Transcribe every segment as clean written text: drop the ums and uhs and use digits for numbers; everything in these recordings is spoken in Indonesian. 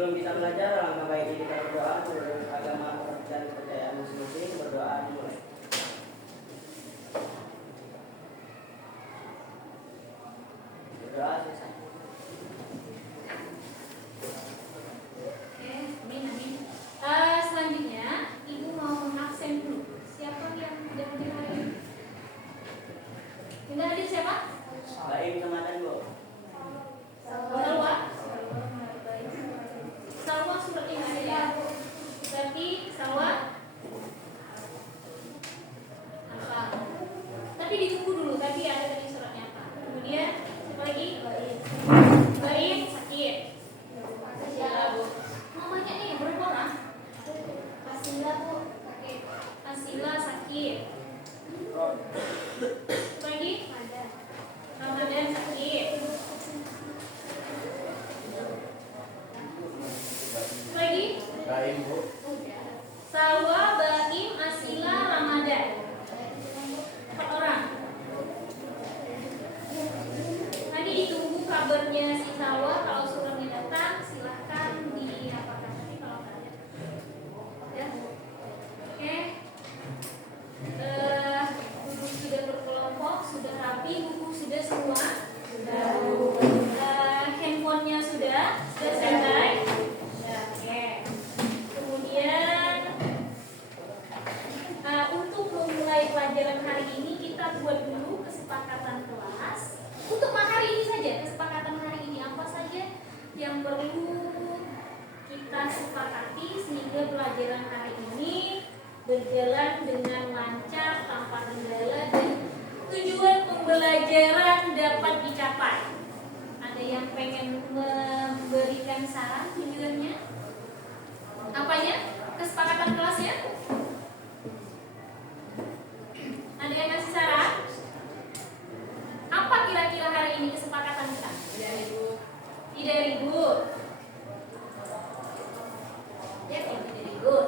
Sebelum kita belajar, alangkah baiknya kita berdoa menurut agama dan kepercayaan masing-masing. Berdoa dimulai. Berdoa selesai. Oke, amin amin. Selanjutnya, ibu mau mengabsen dulu. Siapa yang tidak hadir hari ini? Tidak hadir siapa? Baik, Ramadan, Bu. Salwa. Salwa surat yang ada ya. Berarti Salwa apa? Tapi ditunggu dulu. Tadi ada tadi suratnya apa? Kemudian siapa lagi? Baik sakit. Ya Bu. Namanya nih berapa orang? Asila Bu. Sakit. Asila sakit. Siapa lagi? Ramadan sakit. Lagi? Baik, Bu. Salwa, Baim, Asila, Ramadan. 4 orang. Nanti ditunggu kabarnya si Salwa. Kalau suratnya datang, silahkan diapakan nanti kalau nggak ada. Ya. Oke. Duduk sudah berkelompok, sudah rapi, buku sudah semua. Handphonenya sudah standby. Oke. Kemudian untuk memulai pelajaran hari ini kita buat dulu kesepakatan kelas. Untuk hari ini saja, kesepakatan hari ini apa saja yang perlu kita sepakati sehingga pelajaran hari ini berjalan dengan lancar tanpa kendala dan tujuan pembelajaran dapat dicapai. Ada yang pengen memberikan saran tujuannya? Apanya? Kesepakatan kelasnya? Ada yang ngasih saran? Apa kira-kira hari ini kesepakatan kita? Tidak ribut. Ya, tidak ribut.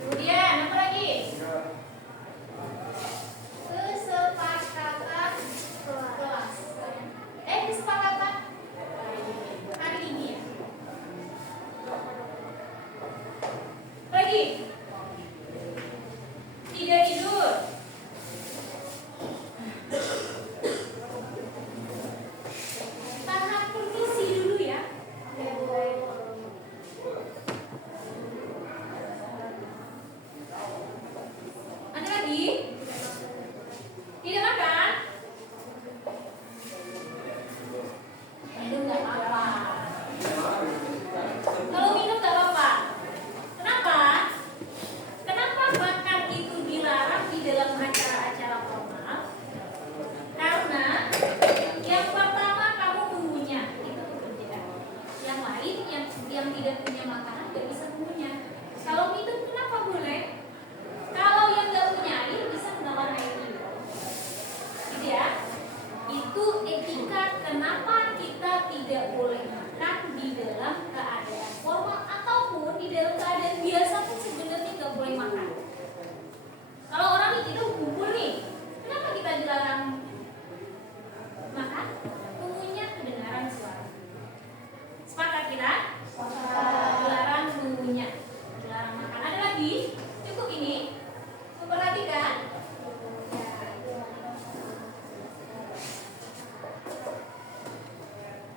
Kemudian apa lagi? Kesepakatan kelas. Kesepakatan hari ini ya. Lagi. Tidak tidur. Tahap permisi dulu ya. Ada lagi? Tidak makan? Minum nggak apa-apa. Kalau minum nggak apa-apa. Kenapa? Kenapa makan itu dilarang di dalam acara-acara formal? Karena yang pertama kamu mengunyah, itu pekerjaan. Yang lain yang tidak punya makanan nggak bisa mengunyah. Kalau minum kenapa boleh? Kalau yang nggak punya air bisa menawarkan air minum. Gitu ya. Itu etika kenapa kita tidak boleh makan di dalam keadaan formal ataupun di dalam keadaan biasa pun sebenarnya nggak boleh makan. Kalau orang itu kumpul nih, kenapa kita dilarang makan? Mengunyah kedengaran suara. Sepakat kita? Dilarang mengunyah, dilarang makan. Ada lagi? Cukup ini? Memperhatikan?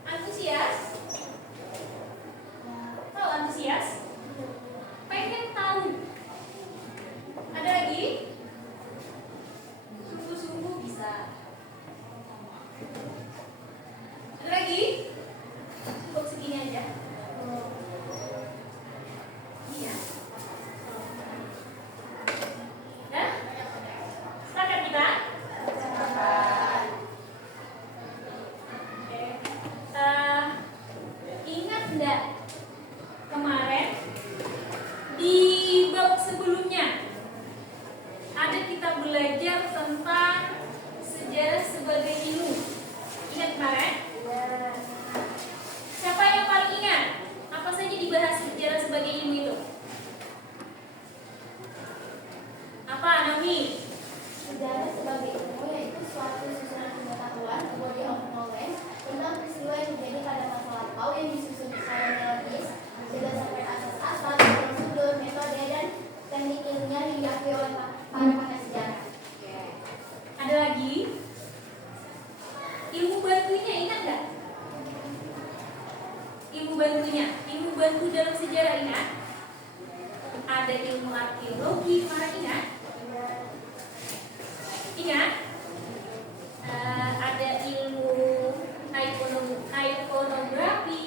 Antusias? Tahu antusias? Pengen tahu? Ada lagi? Sungguh-sungguh bisa. Ada lagi? Cukup segini aja. Iya. Ya? Sepakat kita? Oke. Ingat enggak kemarin di bab sebelumnya ada kita belajar tentang sejarah sebagai ilmu. Ingat kemarin? Siapa yang paling ingat? Apa saja dibahas sejarah sebagai ilmu itu? Apa, Naomi? Sejarah sebagai ilmu yaitu suatu susunan pengetahuan kemudian oleh tentang peristiwa yang terjadi Ada lagi? Ilmu bantunya ingat nggak? Ilmu bantu dalam sejarah ingat? Ada ilmu arkeologi, mana ingat? Ingat? Ada ilmu ikonografi,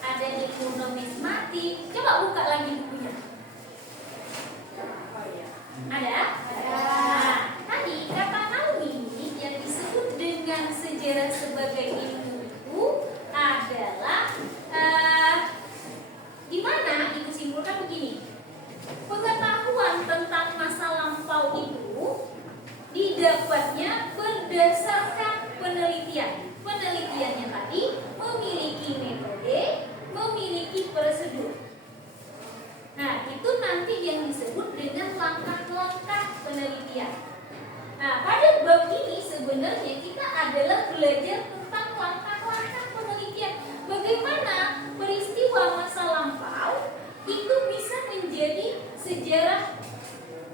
ada ilmu numismatik. Coba buka lagi bukunya. Ada? Nah, tadi kata Naomi yang disebut dengan sejarah sebagai ilmu itu adalah di mana itu simpulkan begini. Pengetahuan tentang masa lampau itu didapatnya berdasarkan penelitian. Penelitiannya tadi memiliki metode, memiliki prosedur. Nah, itu nanti yang disebut dengan langkah-langkah penelitian. Nah, pada bab ini sebenarnya kita adalah belajar tentang langkah-langkah penelitian. Bagaimana peristiwa masa lampau itu bisa menjadi sejarah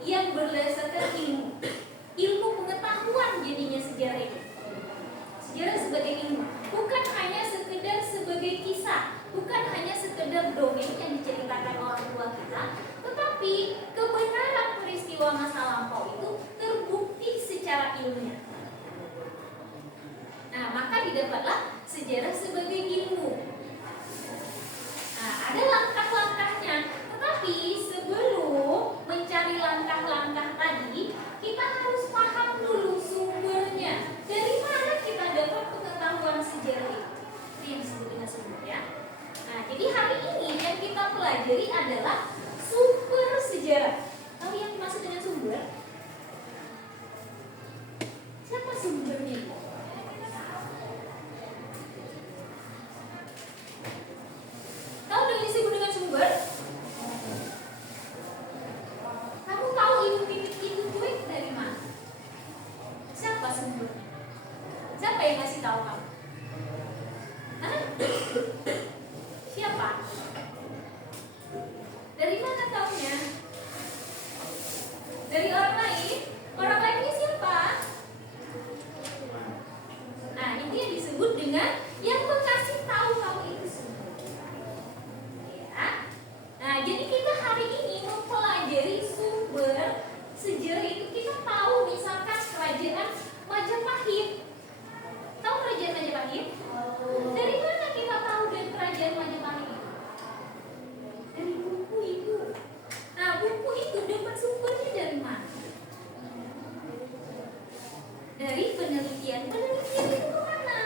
yang berdasarkan ilmu. Ilmu pengetahuan jadinya sejarah itu. Sejarah sebagai ilmu, bukan hanya sekedar sebagai kisah, bukan hanya sekedar dongeng yang diceritakan orang tua kita, tetapi kebenaran peristiwa masa lampau itu terbukti secara ilmiah. Nah, maka didapatlah sejarah sebagai ilmu. Nah, ada langkah-langkahnya, tetapi sebelum mencari langkah-langkah tadi, kita harus paham dulu sumbernya. Dari mana kita dapat pengetahuan sejarah itu? Itu yang disebut dengan sumber ya. Nah, jadi hari ini yang kita pelajari adalah sumber sejarah. Tahu yang dimaksud dengan sumber? Siapa sumbernya? Tahu yang disebut dengan sumber? Kamu tahu ibu pipit itu kulit dari mana? Siapa sumbernya? Siapa yang ngasih tahu kamu? Hah? Siapa? Dari mana taunya? Dari orang lain? Orang lainnya siapa? Nah, ini yang disebut dengan yang mengasih tahu kamu itu sumber. Ya. Nah, jadi kita hari ini mempelajari sumber sejarah itu. Kita tahu misalkan kerajaan Majapahit. Tahu kerajaan Majapahit? Dari mana kita tahu dari kerajaan Majapahit itu? Dari buku itu. Nah, buku itu dapat sumbernya dari mana? Dari penelitian. Penelitian itu kemana?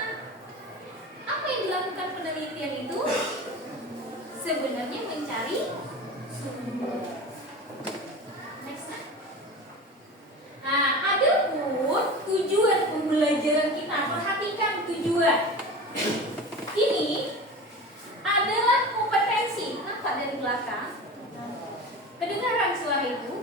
Apa yang dilakukan penelitian itu? Sebenarnya mencari sumber. Next. Nah, ada pun tujuan pembelajaran kita. Perhatikan tujuan. Ini adalah kompetensi. Nampak dari belakang? Kedengaran suara itu?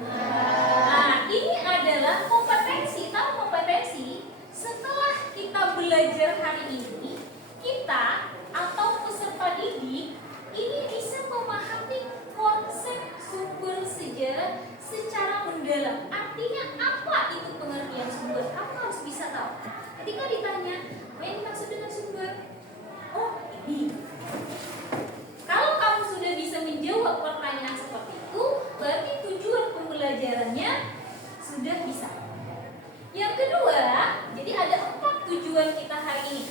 Nah, ini adalah kompetensi. Tahu kompetensi? Setelah kita belajar hari ini, kita atau peserta didik ini bisa memahami konsep sumber sejarah secara mendalam. Artinya apa itu pengertian sumber? Kamu harus bisa tahu. Ketika ditanya, apa yang dimaksud dengan sumber? Oh, ini. Kalau kamu sudah bisa menjawab pertanyaan seperti itu, berarti tujuan pembelajarannya sudah bisa. Yang kedua, jadi ada 4 tujuan kita hari ini.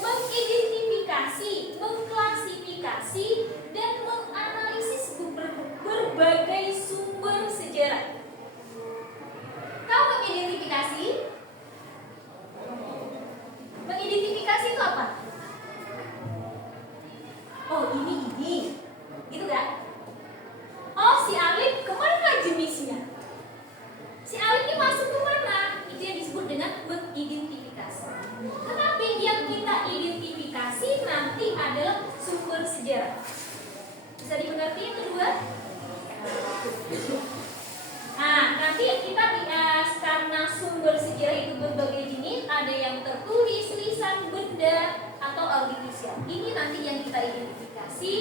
Mengidentifikasi, mengklasifikasi, dan menganalisis berbagai sumber sejarah. Tahu mengidentifikasi? Mengidentifikasi itu apa? Oh, ini. Gitu kan? Oh, si Alif kemana jenisnya? Si Alif ini masuk kemana? Itu yang disebut dengan mengidentifikasi. Tetapi yang kita identifikasi nanti adalah sumber sejarah. Bisa dimengerti yang kedua? Nah, nanti kita karena sumber sejarah itu berbagai jenis, ada yang tertulis, lisan, benda, atau audiovisual. Ini nanti yang kita identifikasi,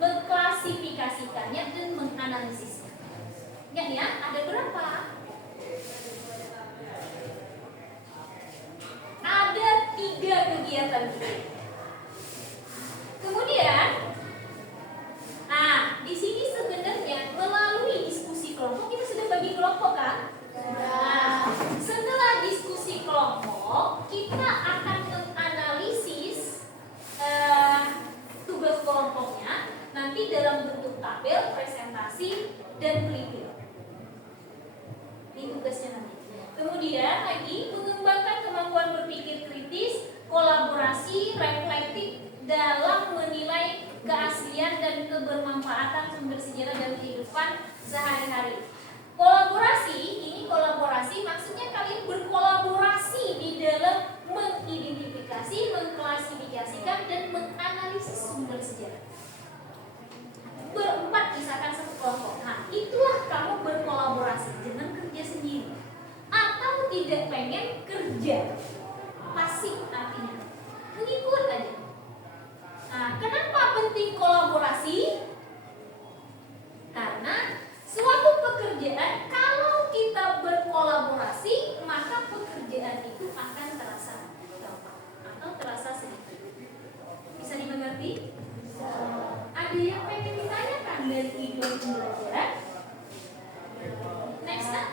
mengklasifikasikannya dan menganalisisnya. Ingat ya, ada berapa? kegiatan kita. Kemudian, nah di sini sebenarnya melalui diskusi kelompok kita sudah bagi kelompok kan? Nah, setelah diskusi kelompok kita akan menganalisis tugas kelompoknya nanti dalam bentuk tabel, presentasi, dan pelipil. Ini tugasnya nanti. Kemudian lagi mengembangkan kemampuan berpikir kritis, kolaborasi, reflektif dalam menilai keaslian dan kebermanfaatan sumber sejarah dalam kehidupan sehari-hari. Kolaborasi maksudnya kalian berkolaborasi di dalam mengidentifikasi, mengklasifikasikan, dan menganalisis sumber sejarah. Berempat misalkan satu kelompok. Nah, itulah kamu berkolaborasi, jangan kerja sendiri. Atau tidak pengen kerja pasif artinya mengikut aja. Nah, kenapa penting kolaborasi? Karena suatu pekerjaan kalau kita berkolaborasi maka pekerjaan itu akan terasa gampang atau terasa sedikit. Bisa dimengerti? Ada yang pengen ditanyakan dari tujuan pembelajaran? Next up.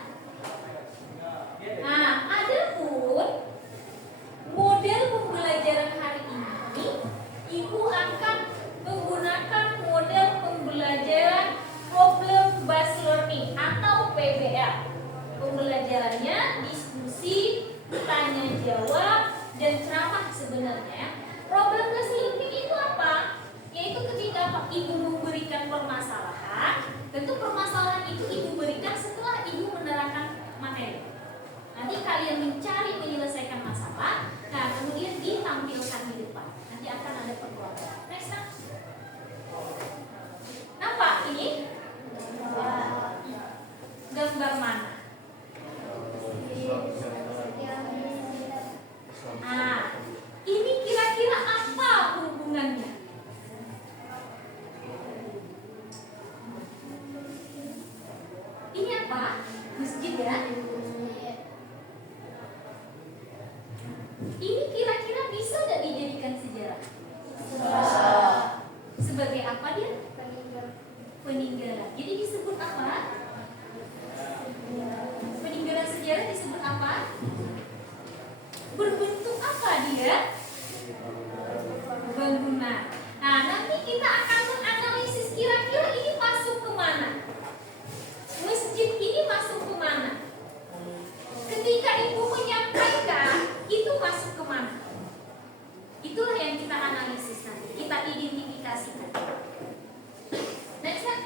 Nah, adapun model pembelajaran hari ini, Ibu akan menggunakan model pembelajaran Problem Based Learning atau PBL. Pembelajarannya diskusi, tanya jawab, dan ceramah sebenarnya. Problem Based Learning itu apa? Yaitu ketika Ibu memberikan permasalahan, tentu permasalahan itu Ibu berikan setelah Ibu menerangkan materi. Nanti kalian mencari menyelesaikan masalah, nah kemudian ditampilkan di depan. Nanti akan ada perkelompok. Next, nampak ini? Gambar mana? Nah, ini kira-kira apa hubungannya? Ini apa? Masjid ya? Ini kira-kira bisa nggak dijadikan sejarah? Sebagai apa dia? Peninggalan. Jadi disebut apa? Peninggalan sejarah disebut apa? Berbentuk apa dia? Bangunan. Nah, nanti kita akan menganalisis kira-kira ini masuk kemana? Masjid ini masuk kemana? Ketika Ibu menyampaikan, itu masuk kemana? Itulah yang kita analisis nanti, kita identifikasikan. Next kan?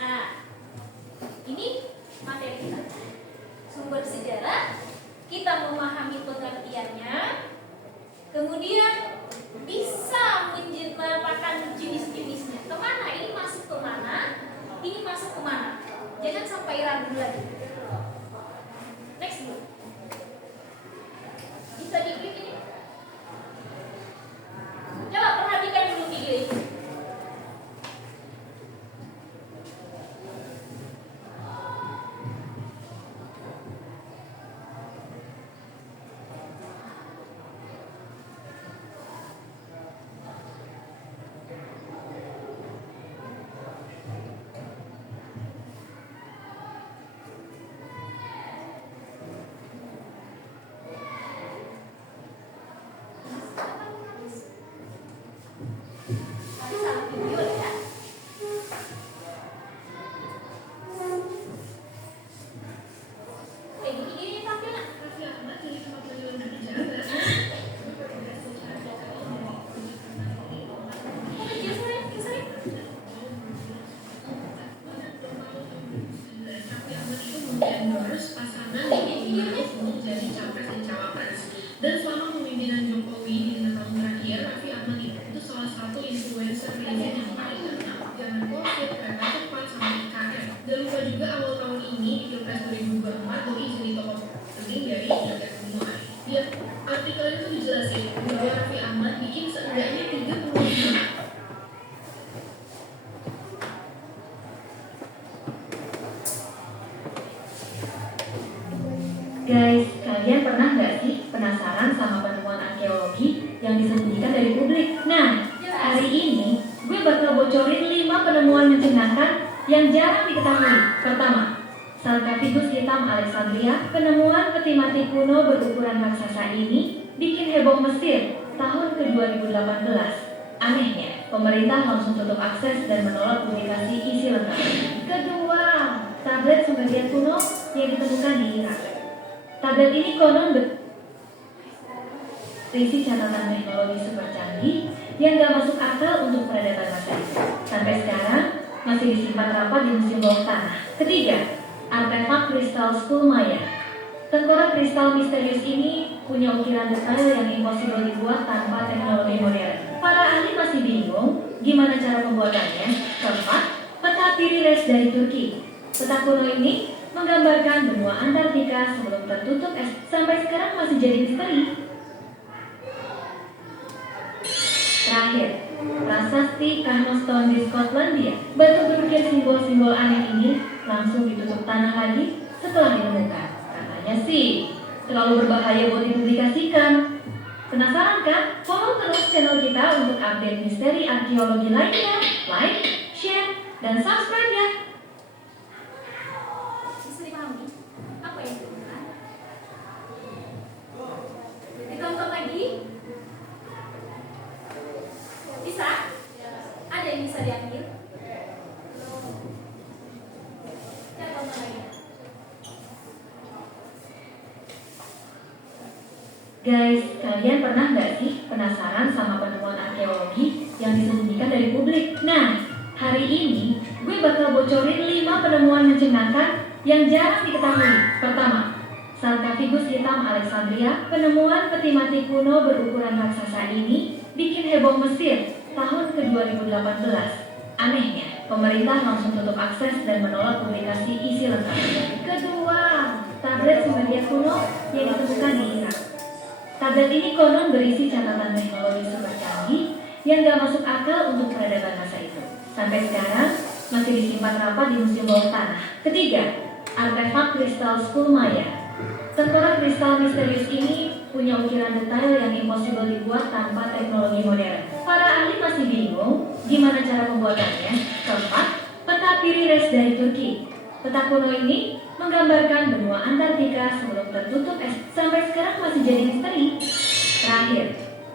Nah, ini materi kita. Sumber sejarah, kita memahami pengertiannya, kemudian bisa menjelaskan jenis-jenisnya. Kemana? Ini masuk kemana? Ini masuk kemana? Jangan sampai ragu lagi. Next dulu. Bisa diklik ini? Coba perhatikan dulu video ini. Guys, kalian pernah nggak sih penasaran penasaran sama penemuan arkeologi yang disembunyikan dari publik? Nah, hari ini gue bakal bocorin 5 penemuan mencengangkan yang jarang diketahui. Pertama, sarkofagus hitam Alexandria. Penemuan peti mati kuno berukuran raksasa ini bikin heboh Mesir tahun ke-2018. Anehnya, pemerintah langsung tutup akses dan menolak publikasi isi lengkap. Kedua, tablet Sumerian kuno yang ditemukan di Irak. Tablet ini konon berisi catatan teknologi super canggih yang gak masuk akal untuk peradaban masa itu. Sampai sekarang masih disimpan rapat di museum bawah tanah. Ketiga, artefak kristal School Maya. Tengkorak kristal misterius ini punya ukiran detail yang impossible dibuat tanpa teknologi modern. Para ahli masih bingung gimana cara pembuatannya. Keempat, peta Piri-Reis dari Turki. Peta kuno ini menggambarkan benua Antartika sebelum tertutup es. Sampai sekarang masih jadi misteri. Terakhir, prasasti Caernarfon di Skotlandia. Batu berukir simbol-simbol aneh ini langsung ditutup tanah lagi setelah ditemukan. Katanya sih terlalu berbahaya buat dipublikasikan. Penasaran kan? Follow terus channel kita untuk update misteri arkeologi lainnya. Like, share, dan subscribe ya. Bisa dipahami apa yang ditemukan? Ditonton lagi? Bisa? Ada yang bisa diambil? Ya, tonton lagi. Guys, kalian pernah nggak sih penasaran sama penemuan arkeologi yang disembunyikan dari publik? Nah, hari ini gue bakal bocorin 5 penemuan mencengangkan yang jarang diketahui. Pertama, sarkofagus hitam Alexandria. Penemuan peti mati kuno berukuran raksasa ini bikin heboh Mesir tahun ke-2018. Anehnya, pemerintah langsung tutup akses dan menolak publikasi isi lengkap. Kedua, tablet Sumerian kuno yang ditemukan di Irak. Tablet ini konon berisi catatan teknologi super canggih yang gak masuk akal untuk peradaban masa itu. Sampai sekarang masih disimpan rapat di museum bawah tanah. Ketiga, artefak kristal School Maya. Tengkorak kristal misterius ini punya ukiran detail yang impossible dibuat tanpa teknologi modern. Para ahli masih bingung gimana cara pembuatannya. Keempat, peta Piri-Reis dari Turki. Peta kuno ini menggambarkan benua Antartika sebelum tertutup es. Sampai sekarang masih jadi misteri. Terakhir,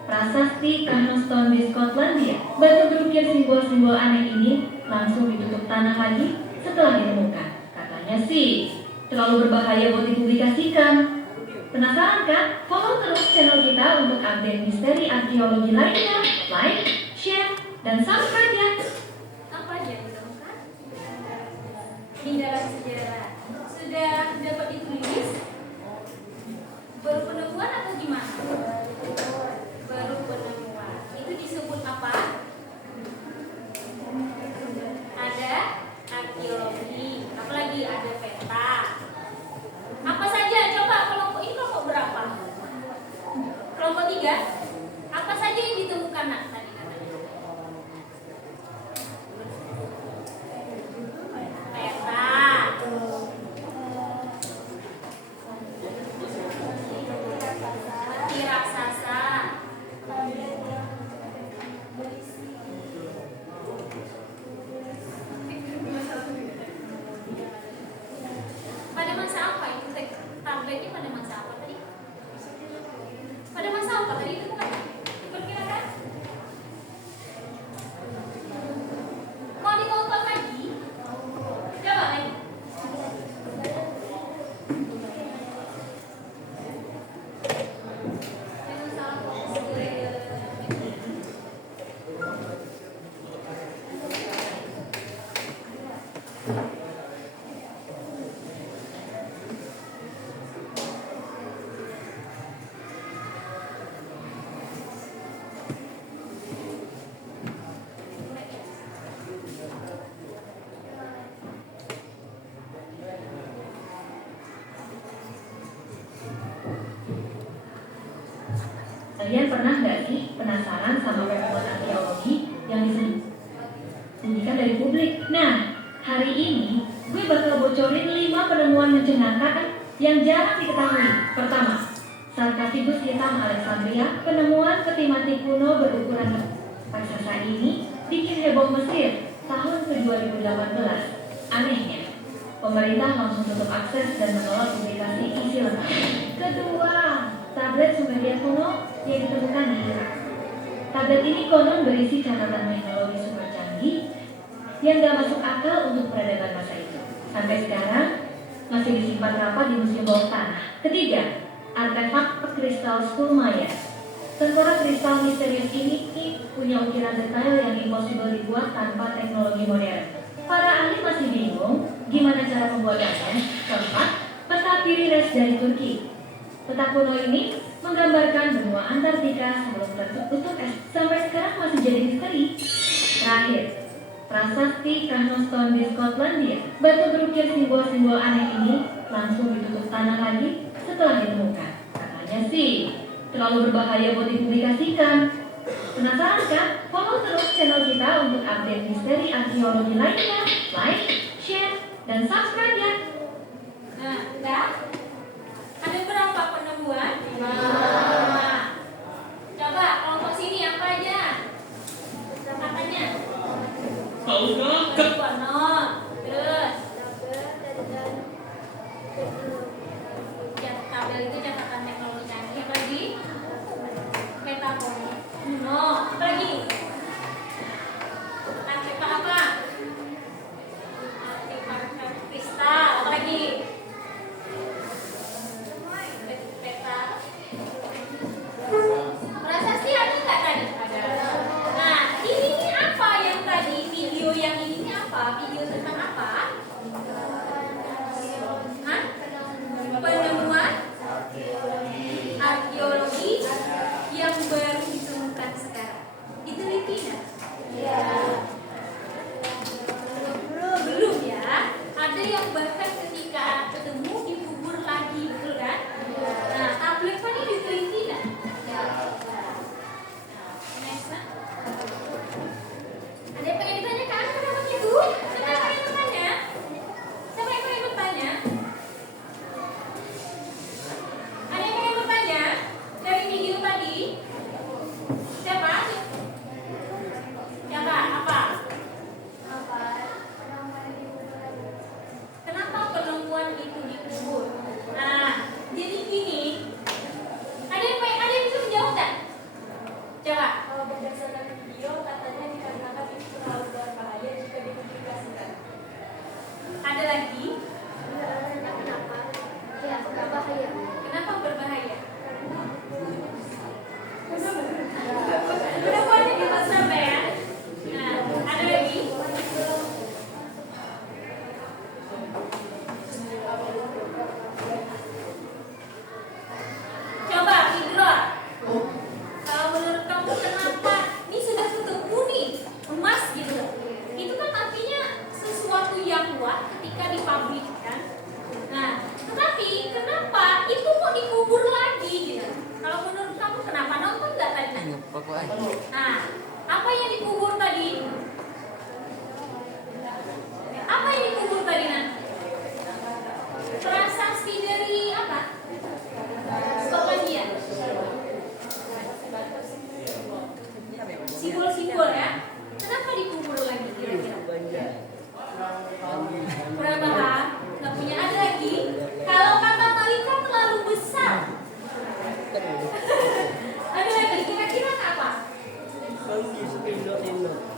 prasasti Caernarfon di Skotlandia. Batu berukir simbol-simbol aneh ini langsung ditutup tanah lagi setelah ditemukan. Katanya sih terlalu berbahaya buat dipublikasikan. Penasaran kan? Follow terus channel kita untuk update misteri arkeologi lainnya. Like, share, dan subscribe ya. Apa aja yang ditemukan? Hindaran sejarah sudah dapat ditulis? Baru penemuan atau gimana? Baru penemuan. Itu disebut apa? Ada arkeologi. Apalagi ada peta. Apa saja? Coba kelompok ini kelompok berapa? Kelompok 3. Apa saja yang ditemukan nak tadi katanya? Peta. Peti raksasa. Pada masa apa itu? Tabletnya pada masa apa tadi? Pada masa apa tadi itu bukan? Diperkirakan? Mau ditonton lagi? Coba lagi. Jangan salah fokus. Kalian pernah nggak sih penasaran sama penemuan arkeologi yang disembunyikan dari publik? Nah, hari ini gue bakal bocorin 5 penemuan mencengangkan yang jarang diketahui. Pertama, Sarkoffagus hitam Alexandria, penemuan peti mati kuno berukuran raksasa ini bikin heboh Mesir tahun ke-2018. Anehnya, pemerintah langsung tutup akses dan menolak publikasi isi lengkap. Kedua, tablet Sumeria kuno yang ditemukan di Irak. Tablet ini konon berisi catatan teknologi super canggih yang gak masuk akal untuk peradaban masa itu. Sampai sekarang masih disimpan rapat di Museum Bawah Tanah. Ketiga, artefak kristal Skulmaya. Tengkorak kristal misterius ini punya ukiran detail yang impossible dibuat tanpa teknologi modern. Para ahli masih bingung gimana cara pembuatannya. Keempat, peta Piri-Reis dari Turki. Peta kuno ini menggambarkan benua Antartika sebelum tertutup es. Sampai sekarang masih jadi misteri. Terakhir, prasasti Kahnoston di Skotlandia. Batu berukir simbol-simbol aneh ini langsung ditutup tanah lagi setelah ditemukan. Katanya sih terlalu berbahaya buat dipublikasikan. Penasaran kan? Follow terus channel kita untuk update misteri arkeologi lainnya. Like, share, dan subscribe ya. Nah, udah? Ada berapa penemuan? Nah, coba kelompok sini apa aja? Katanya? Kono. Terus? Tabel itu catatan teknologi canggih. Apa lagi? Peta kuno. Apa lagi? Artefak apa? Artefak kristal. Apa lagi? Peta. Prasasti ada nggak tadi? Ada. Nah, ini apa yang tadi? Video yang ini apa? Video tentang apa? Hah? Penemuan arkeologi yang baru ditemukan sekarang. Diteliti nggak? Ya. Belum ya. Ada yang bahkan ketika ketemu dikubur lagi, betul kan? Nah, tablet ini diteliti nggak? Ya. Next, nah. Ada yang pengen ditanyakan? Kenapa gitu? Siapa yang pengen bertanya? Siapa yang pengen bertanya? Ada yang pengen bertanya dari video tadi? Siapa? Siapa? Apa? Kenapa penemuan itu dikubur? Nah, jadi gini. Ada yang bisa menjawab tak? Coba. Kalau berdasarkan video katanya dikarenakan itu terlalu berbahaya jika dipublikasikan. Ada lagi? Kenapa? Ya, berbahaya. Kenapa berbahaya? Penemuannya di sampai ya. Nah, ada lagi? Coba Idror. Kalau menurut kamu kenapa? Ini sudah ketemu nih emas gitu. Itu kan artinya sesuatu yang kuat ketika dipublikkan. Nah, tetapi kenapa itu kok dikubur lagi gitu? Kalau menurut kamu kenapa? Nonton nggak tadi? Nah, apa yang dikubur tadi? Apa yang dikubur tadi nanti? Prasasti dari apa? Skotlandia. Simbol-simbol ya. Kenapa dikubur lagi kira-kira? Pernah paham? Nggak punya. Ada lagi? Kalau kata Malika terlalu besar. Ada lagi? Kira-kira apa?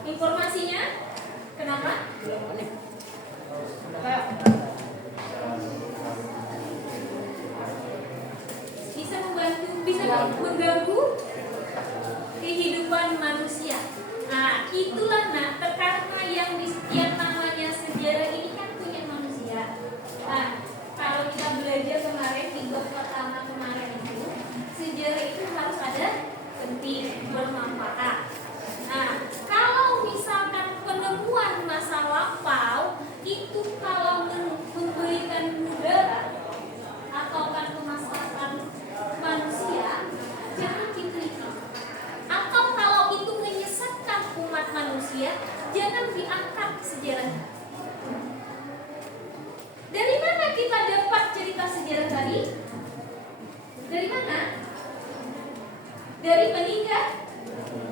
Informasinya? Kenapa? Bisa mengganggu kehidupan manusia. Nah, itulah karena yang namanya sejarah ini kan punya manusia. Nah, kalau kita belajar kemarin di bab pertama kemarin itu, sejarah itu harus ada penting, bermanfaat. Nah, kalau misalkan penemuan masa lampau itu kalau memberikan mudarat atau kan kemaslahatan manusia, jangan diteliti. Atau kalau itu menyesatkan umat manusia, jangan diangkat sejarah. Dari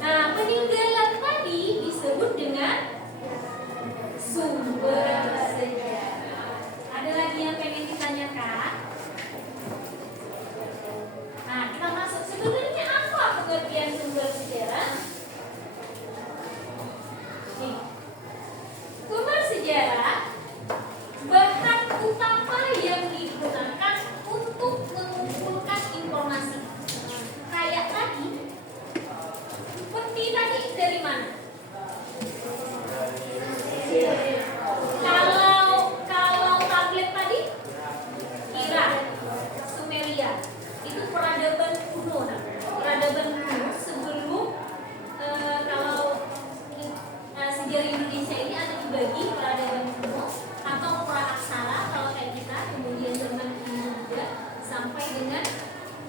nah, peninggalan tadi disebut dengan sumber sejarah. Ada lagi yang pengen ditanyakan? Nah, kita masuk. Sebenarnya apa pengertian sumber sejarah? Nih, sumber sejarah bahan utama yang digunakan untuk mengumpulkan informasi. Kayak tadi, peti tadi dari mana? Kalau tablet tadi, Irak, Sumeria, itu peradaban kuno. Peradaban kuno sebelum kalau sejarah Indonesia ini ada dibagi peradaban kuno atau praaksara kalau kayak kita, kemudian zaman ini juga sampai dengan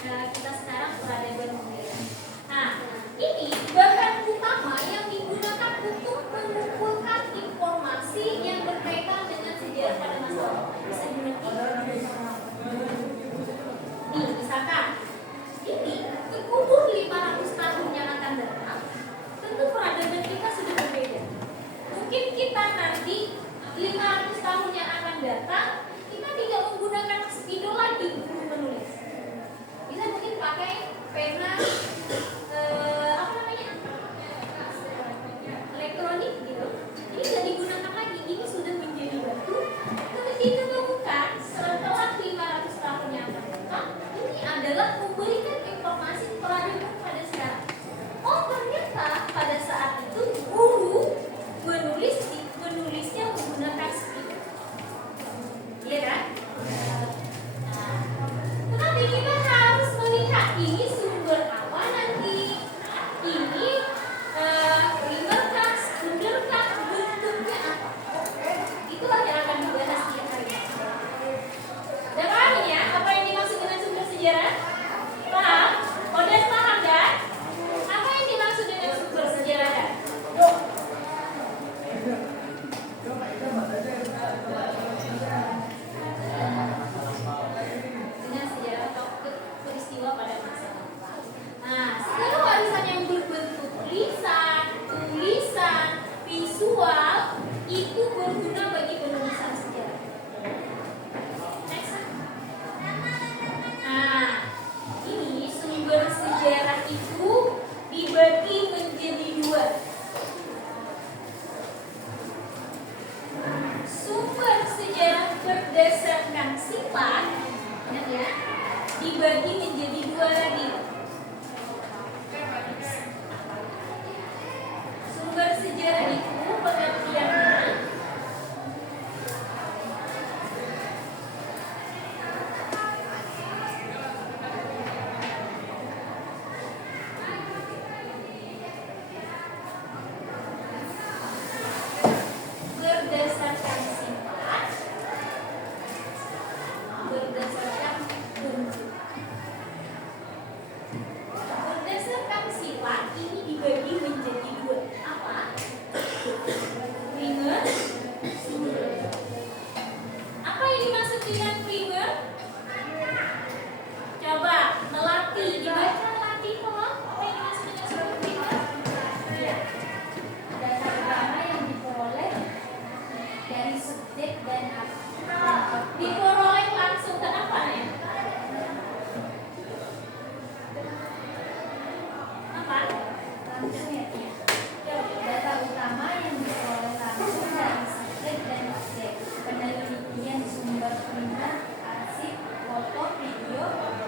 kita sekarang peradaban modern. Nah, ini bahan utama yang digunakan untuk mengumpulkan informasi yang berkaitan dengan sejarah pada masa lalu. Bisa dimengerti? Nih, misalkan ini terkubur 500 tahun yang akan datang, tentu peradaban kita sudah berbeda. Mungkin kita nanti 500 tahun yang akan datang, kita tidak menggunakan spidol lagi untuk menulis. Bisa mungkin pakai pena apa namanya, elektronik gitu. Ini tidak digunakan lagi. Ini sudah menjadi batu. Ketika ditemukan setelah 500 tahun yang akan datang, ini adalah memberikan informasi peradaban pada sekarang. Oh, ternyata pada saat itu guru menulisnya menggunakan spidol. Iya kan? Tetapi kita harus melihat ini sumber apa nanti. Ini primer kah, sumber kah, bentuknya apa. Itulah yang akan dibahas di hari ini. Udah paham ya apa yang dimaksud dengan sumber sejarah? Paham? Oden paham kan? Apa yang dimaksud dengan sumber sejarah kan? Dengan sejarah atau peristiwa pada masa lalu. Nah, segala warisan yang berbentuk tulisan, visual itu berguna bagi penulisan sejarah. Next. Nah, ini sumber sejarah itu dibagi menjadi dua. Sumber sejarah berdasarkan sifat, ingat ya, dibagi menjadi dua lagi. Sumber sejarah itu pengertiannya berdasarkan sifat, berdasarkan bentuk. Berdasarkan sifat ini dibagi menjadi dua. Apa? Primer, sumber. Apa yang dimaksud dengan primer? Coba melatih, dibaca melatih tolong. Apa yang dimaksud dengan sumber primer? Ya. Data utama yang diperoleh dari subjek dan Diperoleh langsung kenapa ya? Apa? langsung ya. Data utama yang diperoleh langsung dari subjek dan objek. Penelitian sumber primer, arsip, foto, video,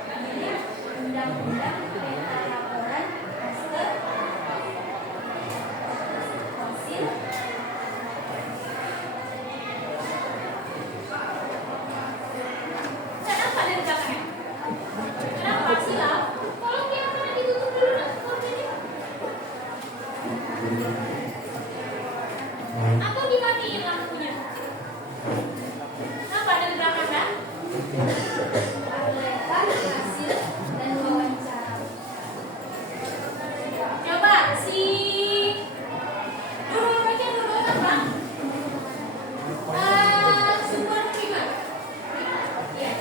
film, undang-undang, peta laporan, poster, fosil. Kenapa dari belakangnya? Kenapa silau? Tolong yang pernah ditutup dulu lampunya. Atau dimatiin lampunya? Kenapa dari belakang kan? Lebar, hasil, dan wawancara. Coba si guru baca dulu apa? Sumber primer. Ya.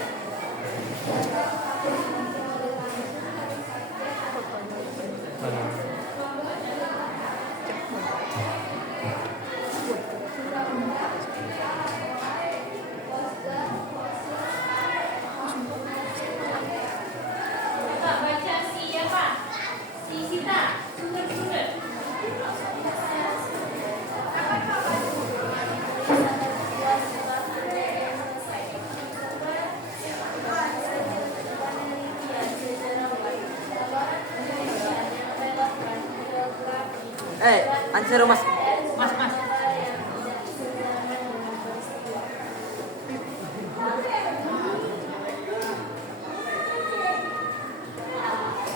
seru mas. Mas.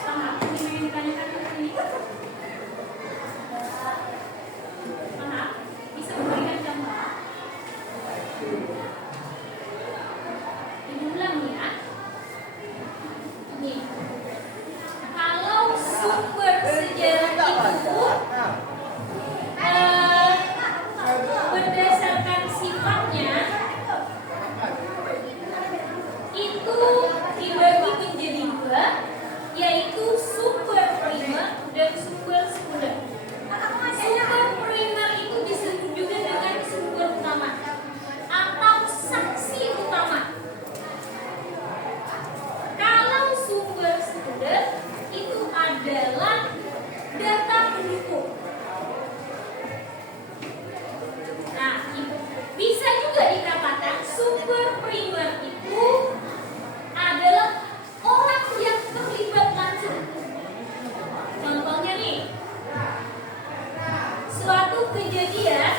Maaf, ini yang ditanyakan ke sini. Maaf, bisa memberikan contoh? Diulang ya. Nih, kalau sumber sejarah itu berdasarkan sifatnya itu dibagi menjadi dua, yaitu sumber primer dan sumber sekunder. Sumber primer itu disebut juga dengan sumber utama atau saksi utama. Kalau sumber sekunder itu adalah data pendukung. Nah, bisa juga dikatakan sumber primer itu adalah orang yang terlibat langsung. Contohnya nih, suatu kejadian,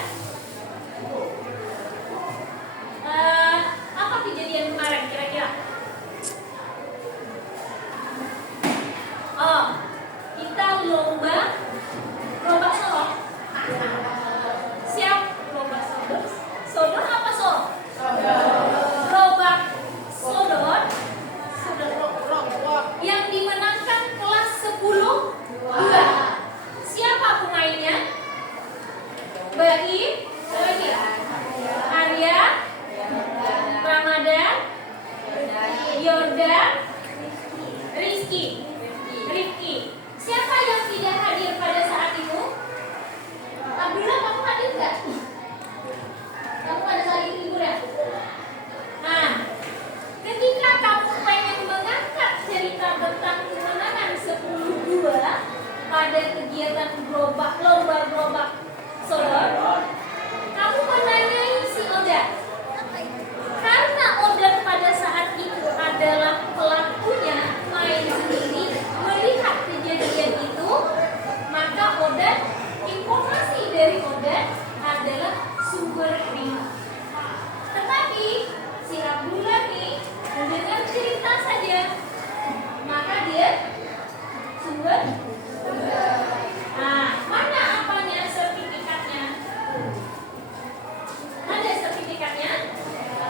apa kejadian kemarin kira-kira? Oh, kita lomba solo. Siap lomba sodor? Sodor apa solo? Lomba sodor. Yang dimenangkan kelas 10 2. Siapa pemainnya? Baim, lagi Arya, Ramadan, Yordan, Rifki. Siapa yang tidak hadir pada saat itu? Abdullah, kamu hadir nggak? Kamu pada saat itu libur ya? Nah, ketika kamu pengen mengangkat cerita tentang kemenangan 10-2 pada kegiatan lomba gerobak sodor, kamu menanyai si Oda. Karena Oda pada saat itu adalah pelakunya, main sendiri, melihat kejadian itu, maka Oda, informasi dari Oda adalah sumber primer. Tetapi si Abdullah nih mendengar cerita saja, maka dia sumber. Nah, mana apanya sertifikatnya? Ada sertifikatnya?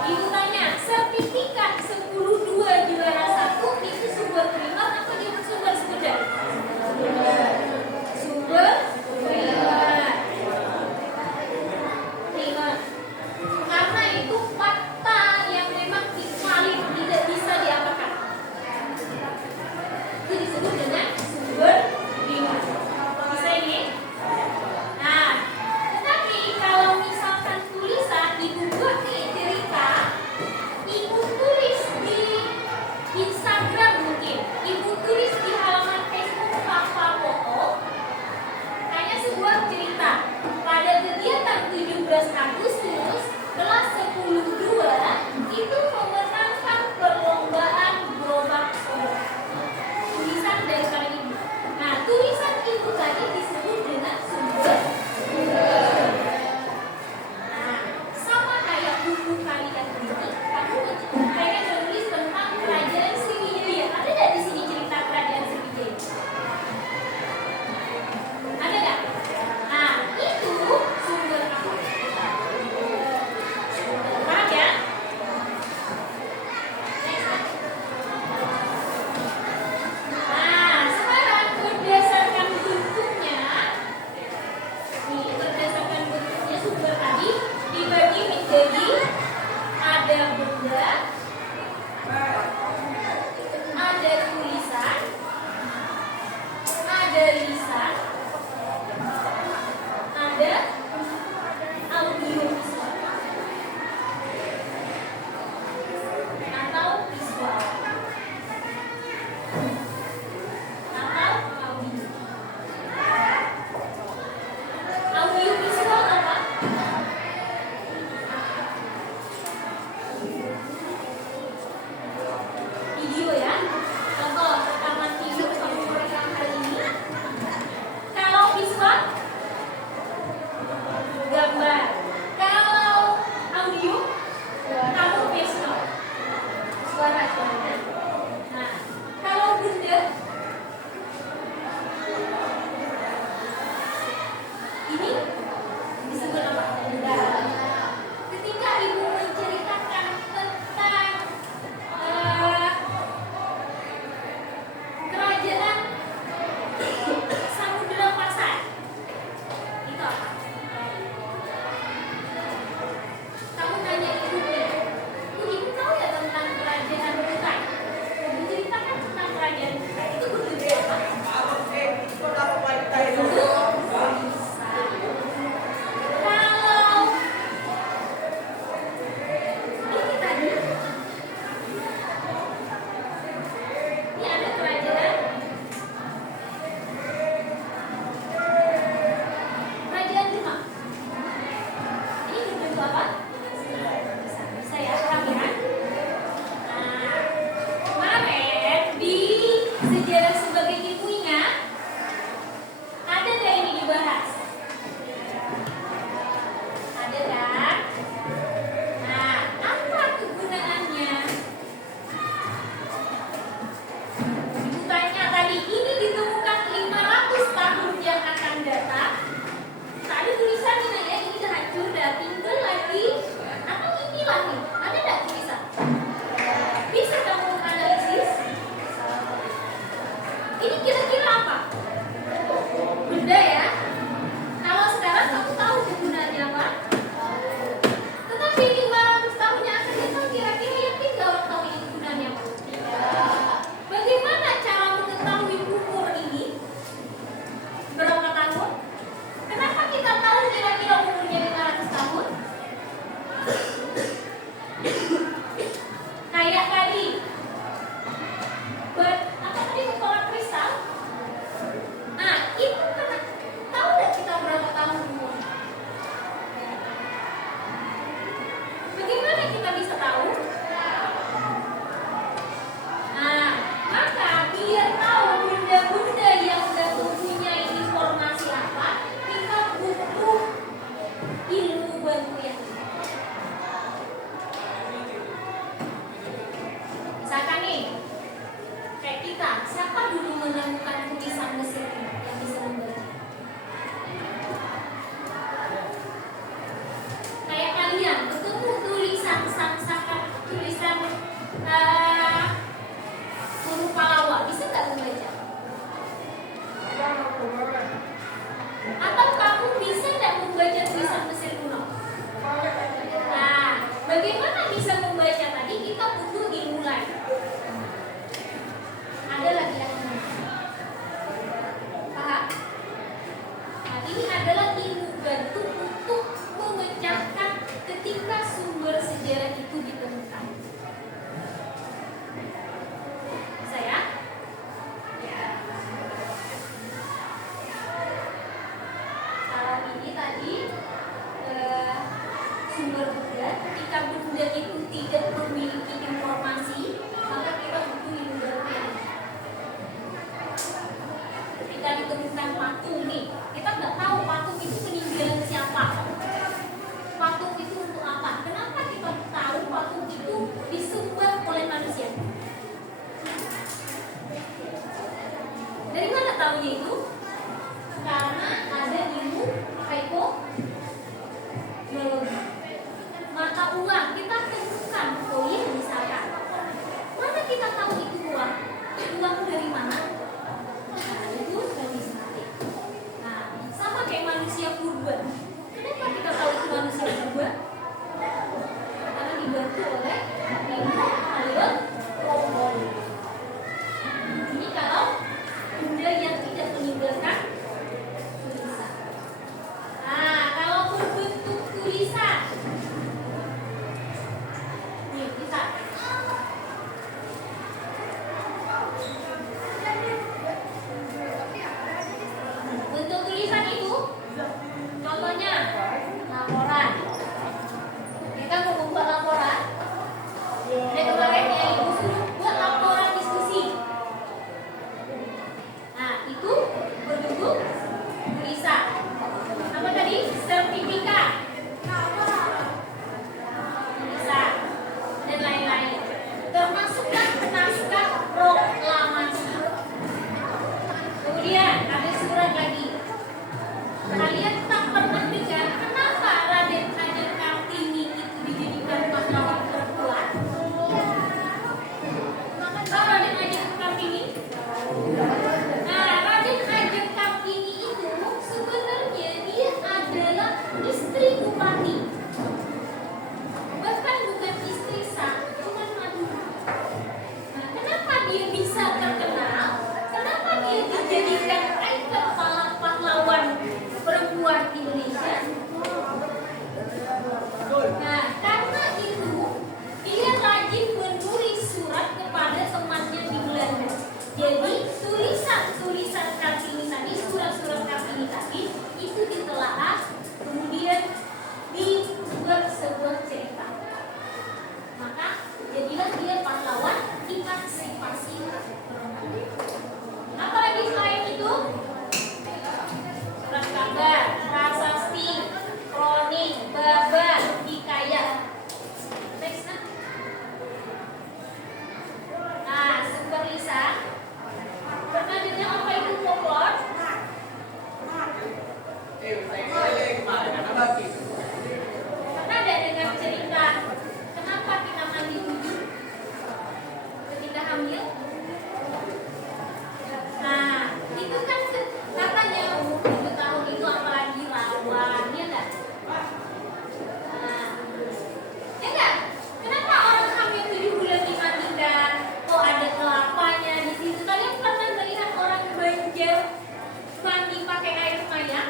Ibu tanya, sertifikat 10-2 juara 1 itu sumber primer atau sumber sekunder? Sumber primer. Karena itu fakta yang memang valid, tidak bisa diapakan. Itu disebut dengan sumber kita, siapa dulu menemukan tulisan Mesir yang bisa membaca? Kayak kalian ketemu tulisan huruf Palawa, bisa nggak membaca? Atau kamu bisa nggak membaca tulisan Mesir kuno? Nah, bagaimana bisa membaca tadi? Kita butuh dimulai. Ada lagi yang paham? Nah, ini adalah ilmu bantu untuk memecahkan ketika sumber sejarah itu ditemukan. Saya? Ya. Kalau ini tadi sumber benda, ketika benda itu tidak memiliki informasi, maka kita butuh ilmu baru yang ketika ditemukan patung nih, kita nggak tahu patung itu peninggalan siapa, patung itu untuk apa, kenapa kita tahu patung itu disembah oleh manusia? Dari mana tahunya itu? Karena ada ilmu geologi. Mata uang kita temukan koin misalkan. Mana kita tahu itu uang? Uang dari mana? Nah, itu numismatik. Nah, sama kayak manusia purba. Kenapa kita tahu itu manusia purba? Karena dibantu oleh ilmu paleontologi. Ini kalau benda yang tidak meninggalkan tulisan. Nah, kalau berbentuk tulisan, nih bisa. Bentuk tulisan itu, contohnya laporan. Kita mau membuat laporan. Ini kemarin yang ibu suruh buat laporan diskusi. Nah, itu berbentuk tulisan. Apa tadi? Sertifikat, tulisan, dan lain-lain. Termasuklah naskah proklamasi. Kemudian ada surat lagi. Kalian tak pernah dengar kenapa Raden Ajeng Kartini itu dijadikan pahlawan terkuat? Tahu Raden Ajeng Kartini? Nah, Raden Ajeng Kartini itu sebenarnya dia adalah istri bupati. Bahkan bukan istri sah, cuma Madura. Nah, kenapa dia bisa terkenal? Kenapa dia dijadikan ikon pahlawan perempuan Indonesia? Nah, karena itu dia rajin menulis surat kepada temannya di Belanda. Jadi tulisan Kartini tadi, surat-surat Kartini tadi itu ditelaah, kemudian dibuat sebuah cerita. Maka jadilah dia pahlawan emansipasi perempuan. Apalagi selain itu? Surat kabar, prasasti, kronik, babar, hikayat. Next, nah, sumber lisan. Pernah dengar apa itu folklore? Pernah ada dengar cerita kenapa kita mandi wudhu ketika hamil? Nah, itu kan katanya 7 tahun itu apalagi rawan, ya enggak? Nah, ya enggak? Kenapa orang hamil 7 bulan dimandikan? Oh, ada kelapanya di situ. Kalian pernah melihat orang Banjar mandi pakai air mayang?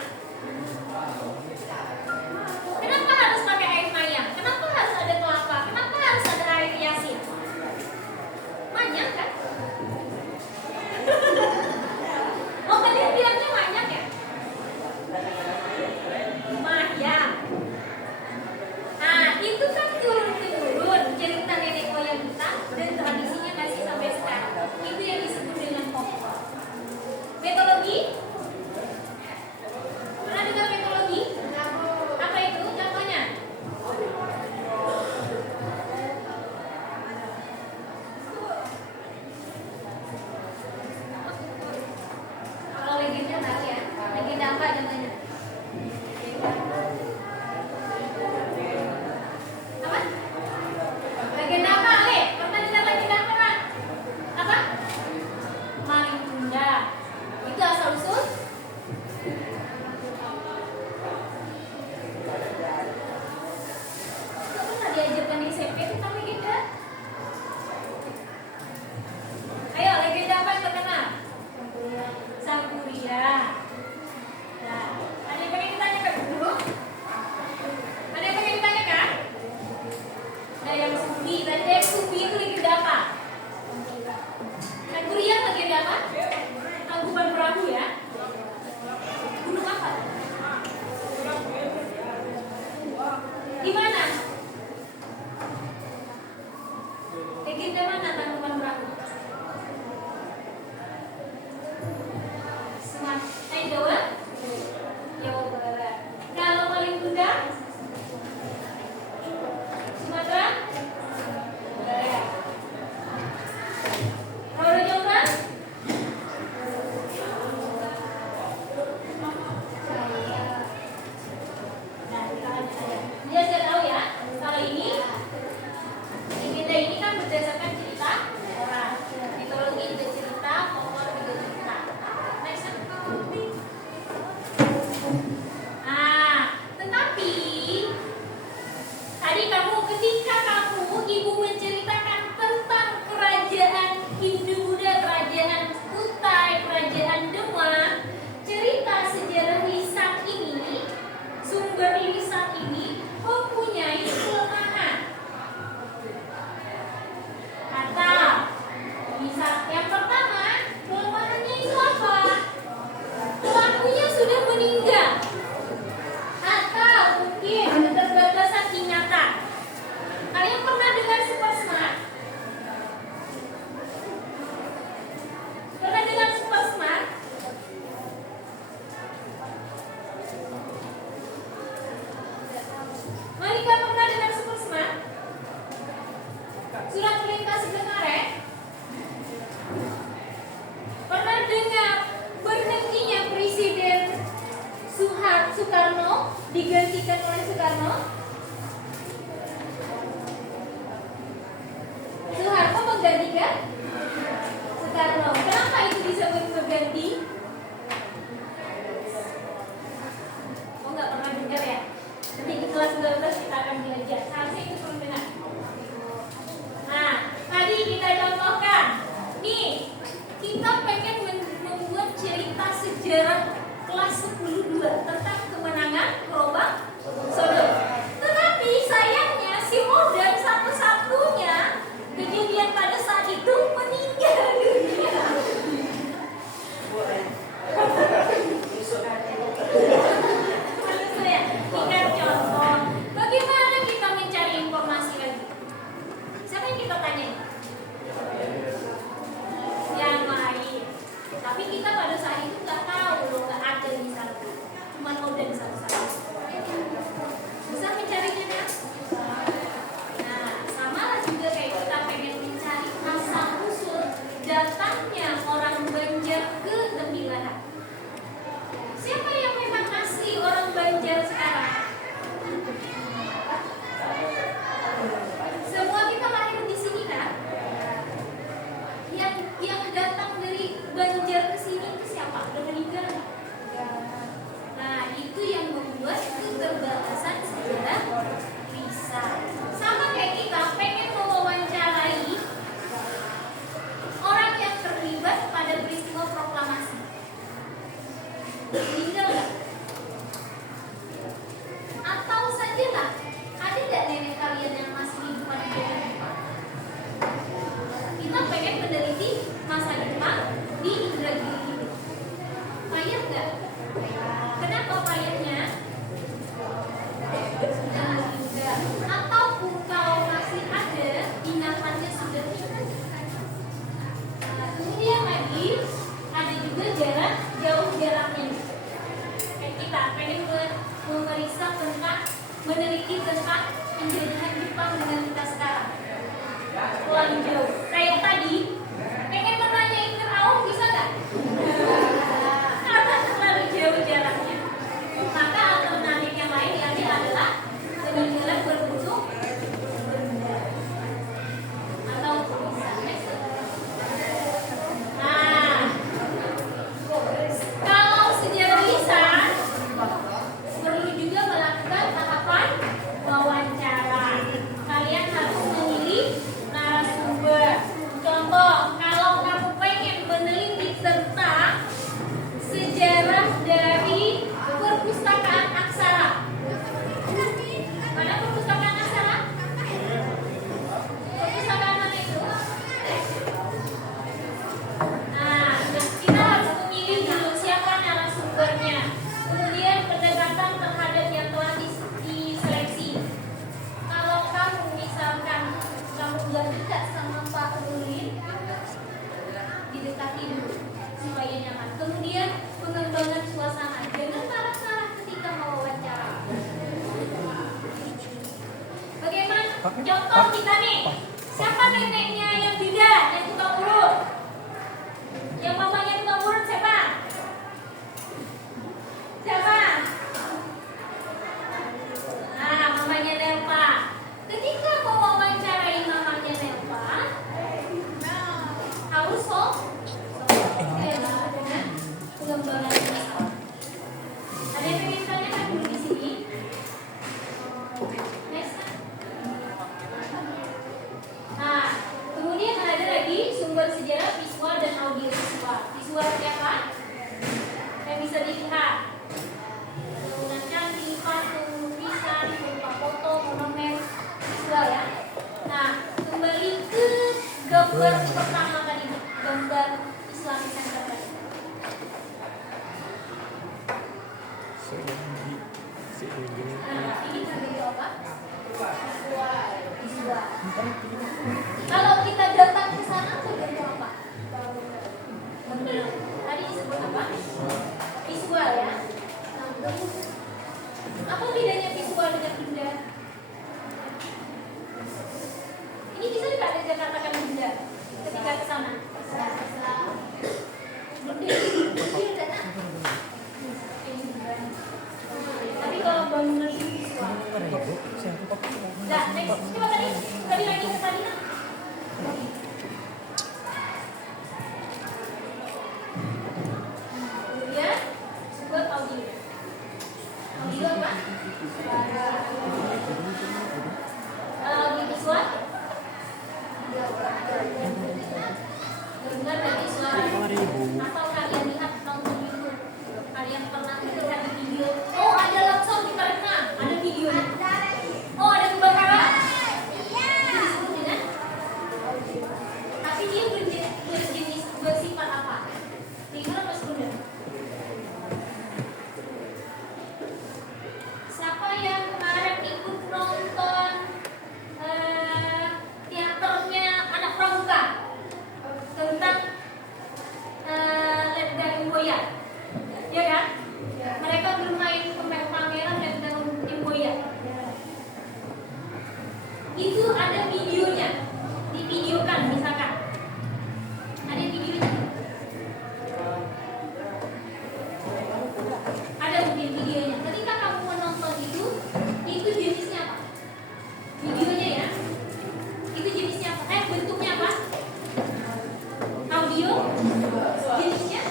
Kenapa harus pakai air mayang? Kenapa harus ada kelapa? Kenapa harus ada air yasin? Banyak kan? Oh, kalian bilangnya banyak ya? Mayang. Nah, itu kan turun-temurun cerita nenek moyang kita dan tradisinya masih sampai sekarang. Itu yang disebut dengan folklore. Mitologi? Pernah dengar mitologi? Apa itu contohnya? siapa yang terkenal? Sang Kuria. Nah, ada yang pengen ditanyakan dulu? Ada yang pengen ditanyakan? Nah, yang Subi, tadi yang Subi itu legenda apa? Sang Kuria legenda apa? Tangkuban Perahu ya. Gunung apa? Di mana? Legenda mana Tangkuban Perahu? Jawa? Jawa Barat. Kalau paling muda? Sumatera? Barat. Roro Jombang? Nah, kita lanjut saja. Dia sudah tahu ya, kalau ini legenda ini kan berdasarkan cerita orang. Mitologi juga cerita, folklore juga cerita. Next. Tetapi tadi ketika ibu menceritakan tentang kerajaan Hindu-Buddha, kerajaan Kutai, kerajaan Demak, cerita sejarah lisan ini, sumber lisan ini mempunyai kelemahan. Atau misal yang pertama, kelemahannya itu apa? Pelakunya sudah meninggal. Atau mungkin keterbatasan ingatan. Kalian pernah dengar super smart? Pernah dengar super smart? Monica pernah dengar super smart? Surat perintah sebenarnya? Pernah dengar berhentinya Presiden Soekarno digantikan oleh Soekarno? Soeharto menggantikan Soekarno. Kenapa itu bisa berganti? Oh, nggak pernah dengar ya? Nanti di kelas 12 kita akan belajar. Seharusnya itu perlu dengar. Nah, tadi kita contohkan. Nih, kita pengen membuat cerita sejarah kelas 10-2 tentang kemenangan Gerobak Sodom. Tetapi sayangnya si modern satu-satunya kejadian pada saat itu meninggal dunia. Maksud saya, ini contoh. Bagaimana kita mencari informasi lagi? Siapa yang kita tanya? Yang lain. Tapi kita pada saat itu nggak tahu loh, nggak ada misalnya. Cuma modern satu-satu. Bisa mencarinya kan? Nah, sama lah juga kayak kita pengen mencari asal-usul datangnya orang Banjar ke Tembilahan. Siapa yang memang asli orang Banjar sekarang? Semua kita lahir di sini kan? Yang datang dari Banjar ke sini itu siapa? Udah meninggal nggak? Nah, itu yang membuat keterbatasan sejarah lisan. Sama kayak kita pengen mewawancarai orang yang terlibat pada peristiwa proklamasi. Meninggal nggak? Atau sajalah, ada nggak nenek kalian yang masih hidup pada zaman itu? Kita pengen meneliti masa Jepang di Indragiri ini. Payah nggak? Kenapa payahnya? Sudah juga. Ataupun kalau masih ada, ingatannya sudah hilang. Kemudian lagi ada juga jarak jauh jaraknya. Kayak kita pengen memeriksa tentang, meneliti tentang penjajahan Jepang dengan kita sekarang. Terlalu jauh. Kayak tadi, pengen menanyain Firaun bisa nggak? Karena terlalu jauh jaraknya. Maka alternatif yang lain diambil adalah peninggalan berbentuk benda atau tulisan. Nah, kalau sejarah lisan perlu juga melakukan tahapan wawancara. Kalian harus memilih narasumber. didekati dulu supaya nyaman. Kemudian pengembangan suasana, jangan marah-marah ketika mewawancara. Bagaimana? Contoh kita nih, siapa neneknya yang bidan, yang tukang urut? Yang mamanya tukang urut siapa? Siapa? Nah, mamanya Nelpa. Ketika mau wawancarai mamanya Nelpa, harus dengan pengembangan suasana. Ada yang pengen tanyakan dulu di sini? Next. Nah, kemudian ada lagi sumber sejarah visual dan audio visual. Visual siapa? Yang bisa dilihat. Bangunan candi, patung, lukisan, berupa foto, monumen, visual ya. Nah, kembali ke gambar pertama tadi, gambar Islamic Center tadi. Nah, ini terjadi apa? Visual. Kalau kita datang ke sana terjadi apa? Tadi disebut apa? Visual ya. Nah, apa bedanya visual dengan benda? Ini bisa tidak ada katakan benda ketika ke sana? Benda kecil kan? Tapi kalau bangunan itu visual. Nah, next, coba tadi lagi ke tadi nah. Kemudian sebut audio. Audio apa? Audio visual. Dengar dari suara. Atau kalian lihat nonton YouTube. Kalian pernah melihat di video. Oh, ada longsor di Taruna. Ada videonya. Oh, ada kebakaran. Itu disebut dengan. Tapi dia berjenis bersifat apa? Timur atau sekunder? Siapa yang kemarin ikut nonton teaternya anak pramuka tentang Letdan Imboyan, ya kan? Mereka bermain pameran Letdan Imboyan. Itu ada videonya, divideokan misalkan. Ada videonya. Ada mungkin videonya. Ketika kamu menonton itu jenisnya apa? Videonya ya. Itu jenisnya apa? Bentuknya apa? Audio. Jenisnya?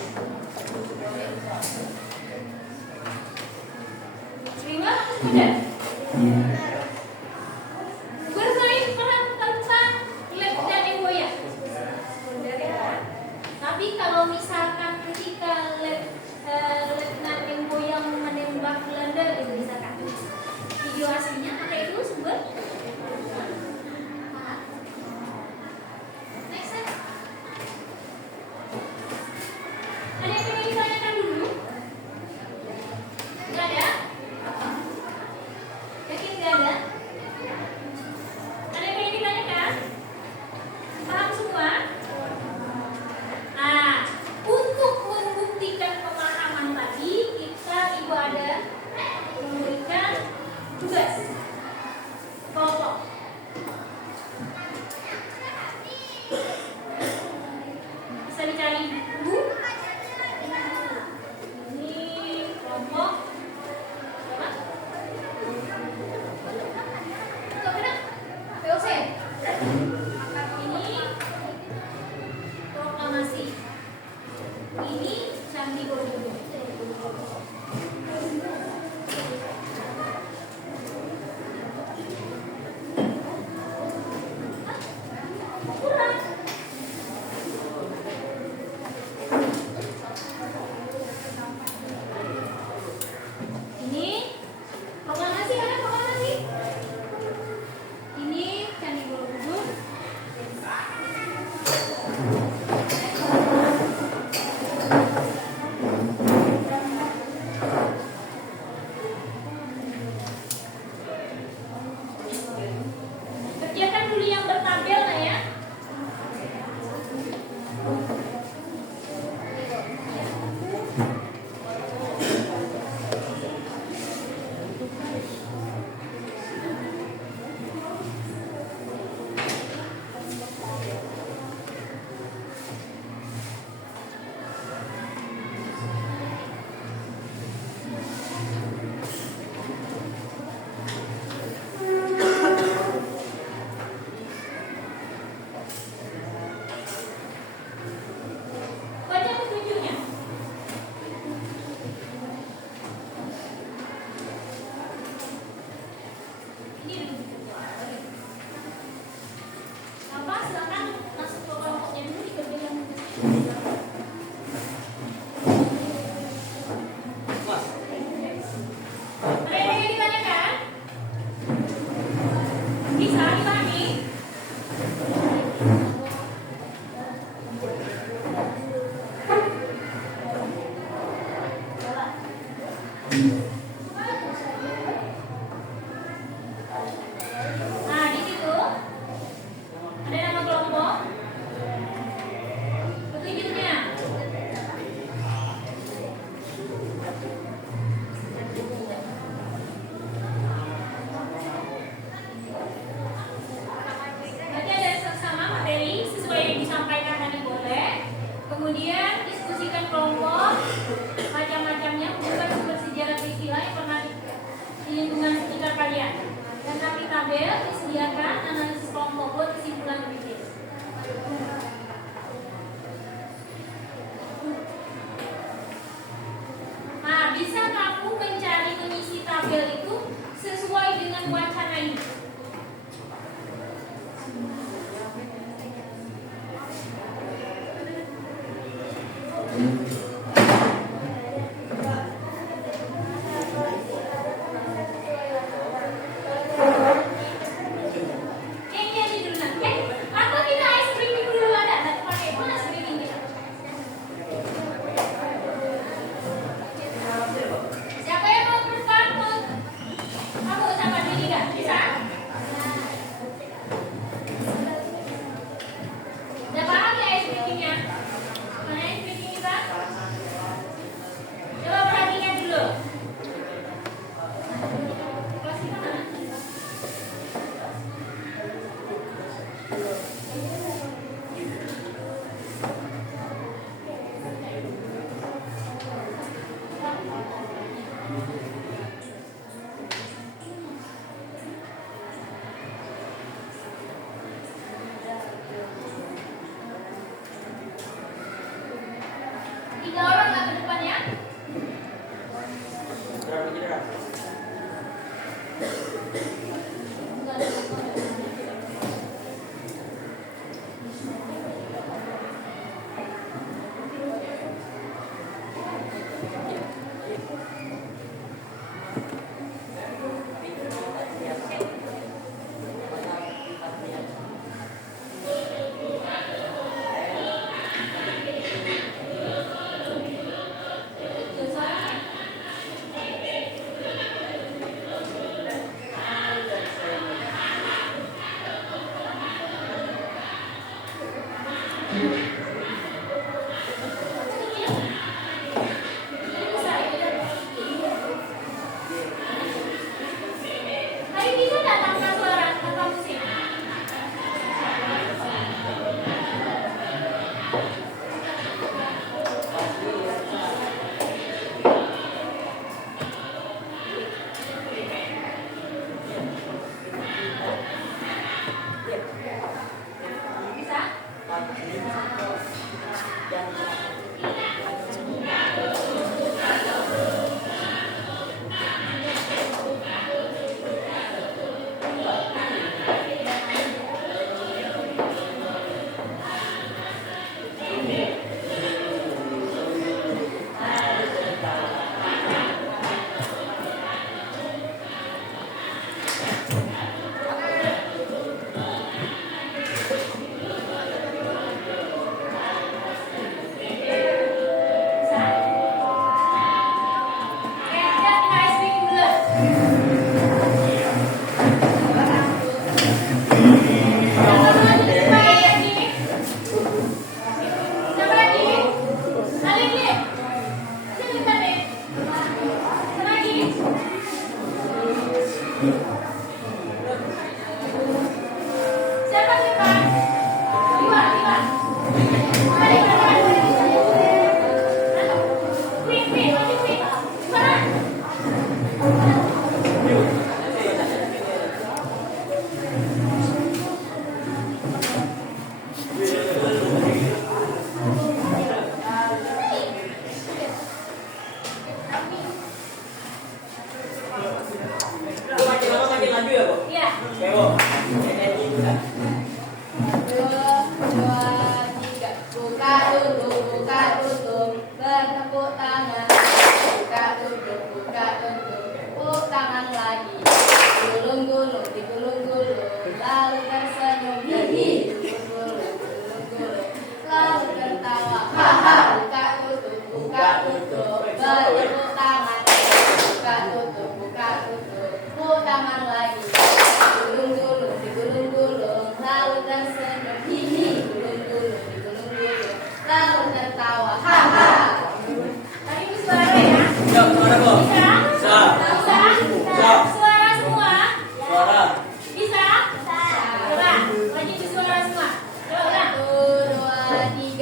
Terima kasih. Bermain peran tentang Letdan Imboyan. Tapi kalau misalkan ketika Letnan Imboyan menembak Belanda itu misalkan video aslinya apa itu sumber? Next. Nah, di situ ada nama kelompok. Petunjuknya. Nanti ada sama materi sesuai yang disampaikan tadi boleh. Kemudian diskusikan kelompok macam-macamnya, bukan sumber sejarah istilah yang pernah di lingkungan sekitar kalian. Dan rapi tabel disediakan analisis kelompok buat kesimpulan berikut. Nah, bisa kamu mencari mengisi tabel itu sesuai dengan wacana ini. Atau kita ice creaming dulu ada? Tak pakai pun ice creaming kita. Siapa yang mau pertama? Kamu sama Dini nggak bisa? Udah paham ya ice creamingnya? Mana ice creaming kita? Coba perhatikan dulu. Kelas kita mana? Tiga orang lah ke depannya. Berapa kira? Hari bisa nggak tanpa suara, tanpa musik? Bisa? Bisa? Oke, kita ice cream dulu. Siapa lagi? Siapa lagi? Saling nih. Sini bentar nih. Siapa lagi? Siapa siapa? Iwan. Queen. Mana? Makin laju ya, Bu? Iya. Oke, Bu. Nyanyi juga. Buka tutup, bertepuk tangan. Buka tutup, tepuk tangan lagi. Gulung-gulung, digulung-gulung, lalu tersenyum gigi. Gulung-gulung, lalu tertawa. Haha, buka tutup, bertepuk tangan.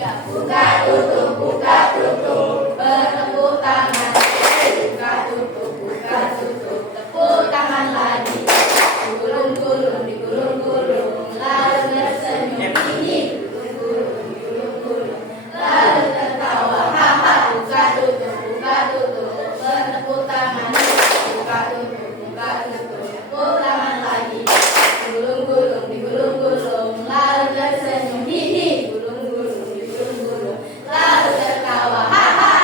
tiga. Buka tutup bertepuk tangan. Buka tutup tepuk tangan lagi. Gulung-gulung digulung-gulung lalu tersenyum gigi. Gulung-gulung lalu tertawa haha. Buka tutup bertepuk tangan. Buka tutup tepuk tangan lagi. Gulung-gulung digulung-gulung lalu tersenyum hihi. Gulung-gulung digulung-gulung lalu tertawa haha.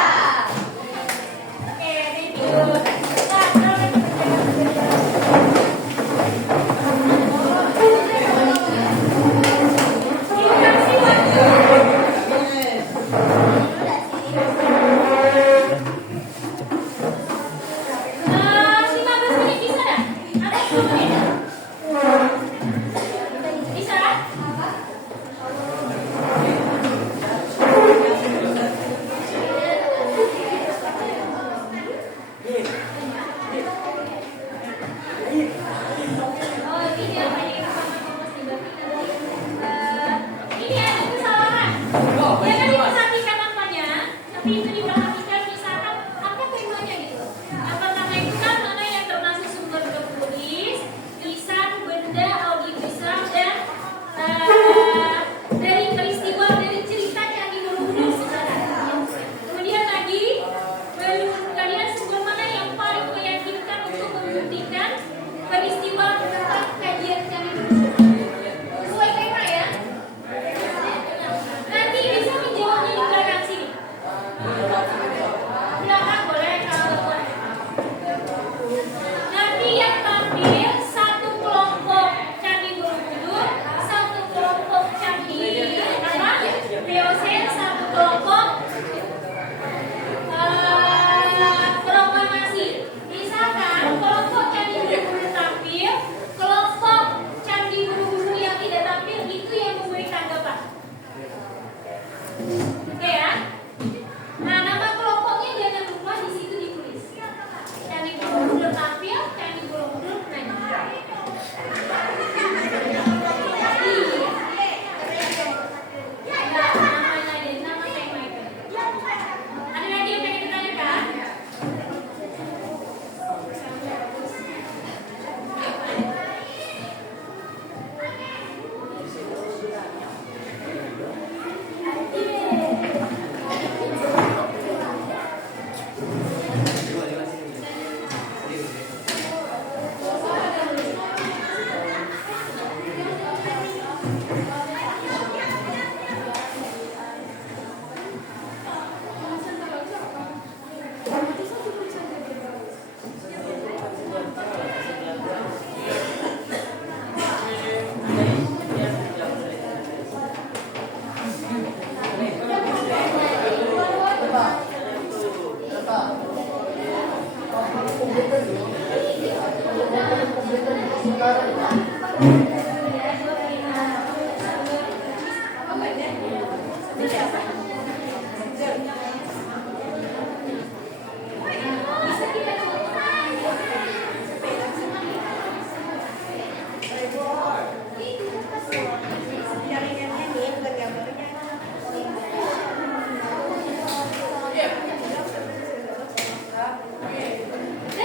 Oke,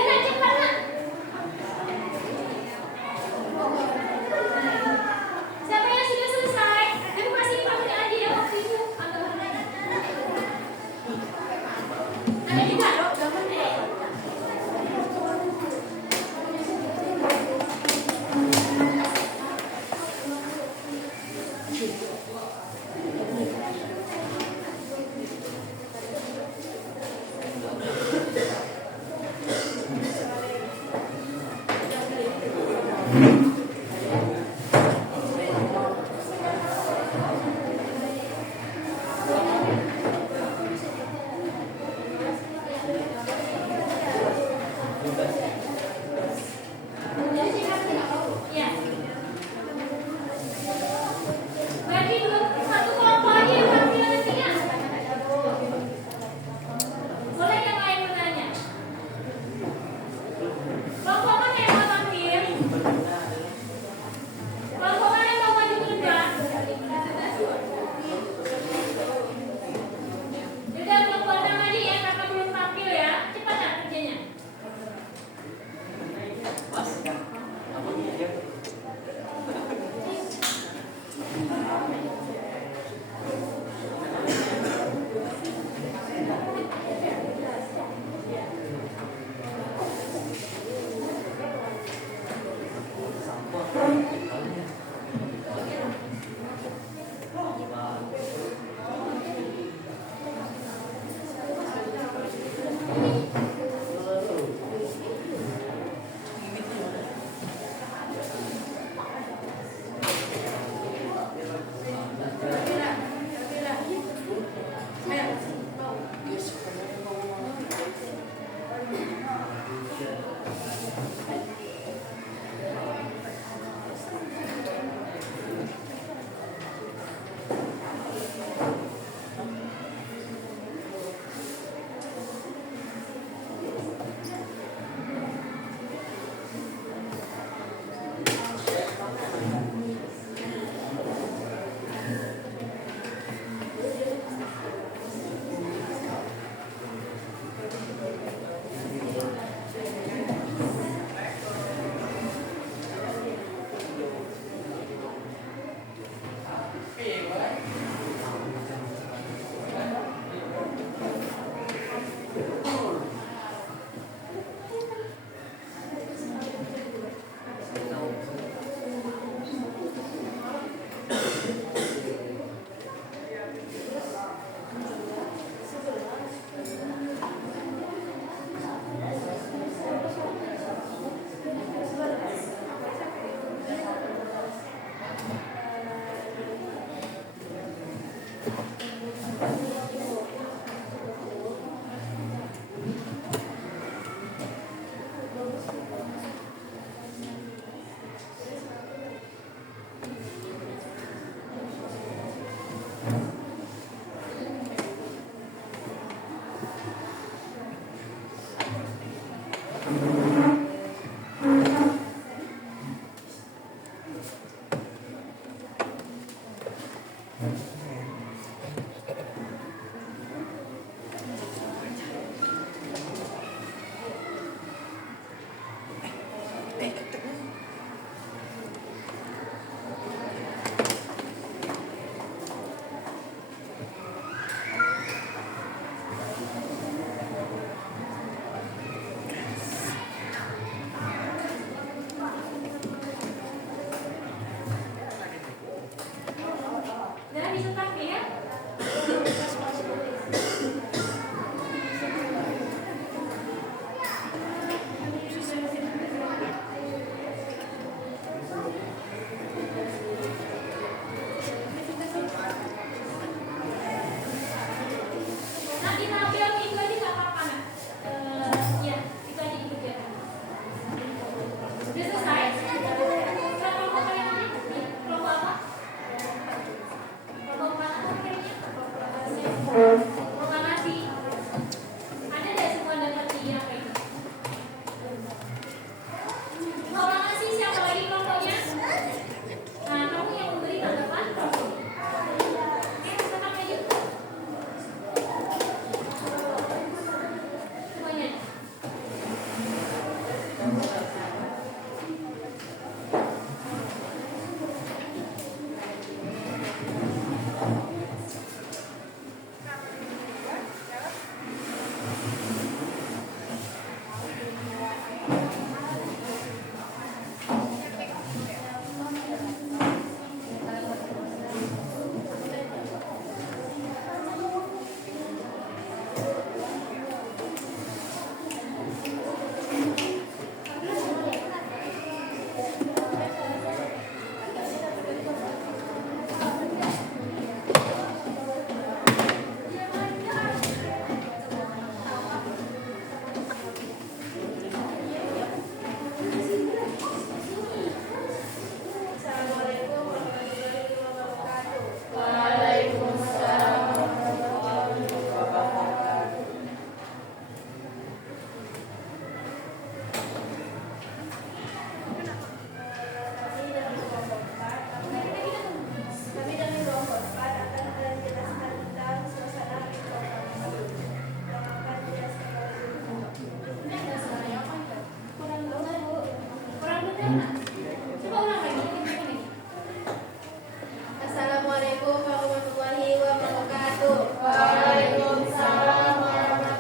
thank you.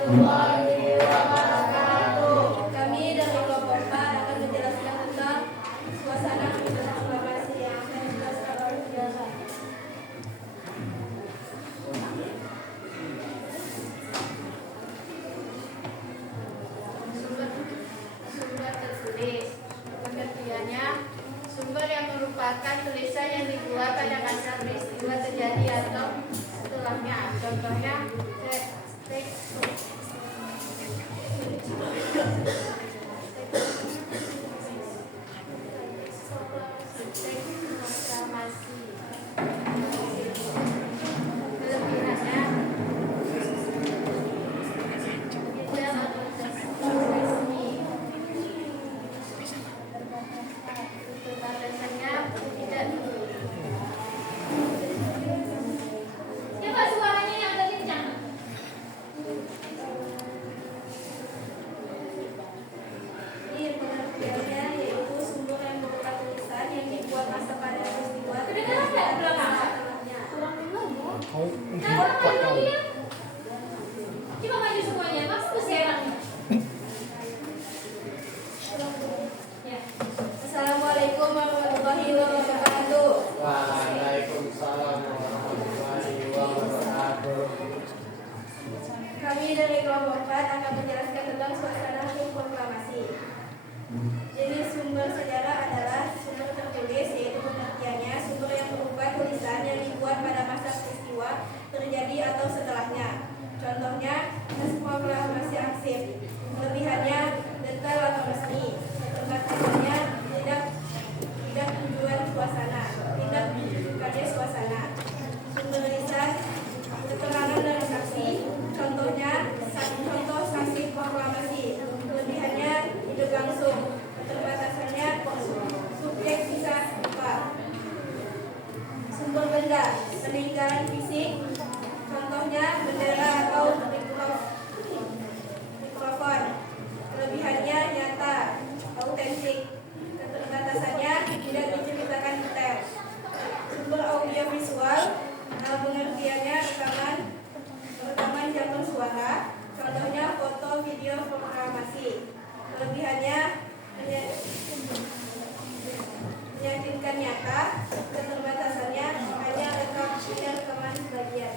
warahmatullahi wabarakatuh. Kami dari kelompok 4 akan menjelaskan tentang suasana proklamasi yang akan dijelaskan oleh penjelasan. Sumber tertulis. Pengertiannya, sumber yang merupakan tulisan yang dibuat pada masa peristiwa terjadi atau setelahnya. Contohnya, teks proklamasi. Kelebihannya, tidak resmi. Batasannya tidak Coba suaranya yang agak kencang. Ini pengertiannya yaitu sumber yang berupa tulisan yang dibuat masa pada peristiwa Kedengaran nggak di belakang? setelahnya. Kalau maju dia, coba maju semuanya. Maksudnya serang. Ya. Assalamualaikum warahmatullahi wabarakatuh. Waalaikumsalam warahmatullahi wabarakatuh. Kami dari kelompok 4 akan menjelaskan tentang suasana proklamasi. Jenis sumber sejarah adalah sumber tertulis, yaitu pengertiannya sumber yang berupa tulisan yang dibuat pada masa peristiwa terjadi atau setelahnya. Contohnya, naskah proklamasi arsip. Kelebihannya detail atau resmi. Keterbatasannya tidak tujuan suasana, tidak menunjukkannya suasana. Sumber lisan, keterangan dari saksi. Contohnya, contoh saksi proklamasi. Kelebihannya hidup langsung. Keterbatasannya subjek bisa lupa. Sumber benda, peninggalan fisik. Contohnya bendera atau mikrofon. Kelebihannya nyata, autentik. Keterbatasannya tidak diceritakan detail. Sumber audiovisual, pengertiannya rekaman jantung suara. Contohnya foto, video, proklamasi. Kelebihannya menyajikan nyata. Keterbatasannya hanya rekaman sebagian.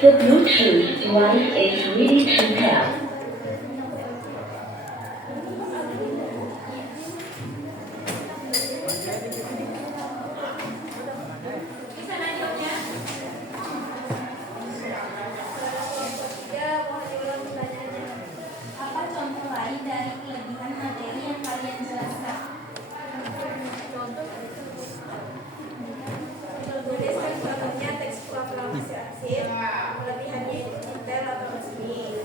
The Bluetooth light is ready to pair. Bisa lanjutnya? Mohon diulang pertanyaannya. Apa contoh lain dari kelebihan materi yang kalian jelaskan? Menuliskan contohnya teks proklamasi arsip, kelebihannya itu detail atau resmi.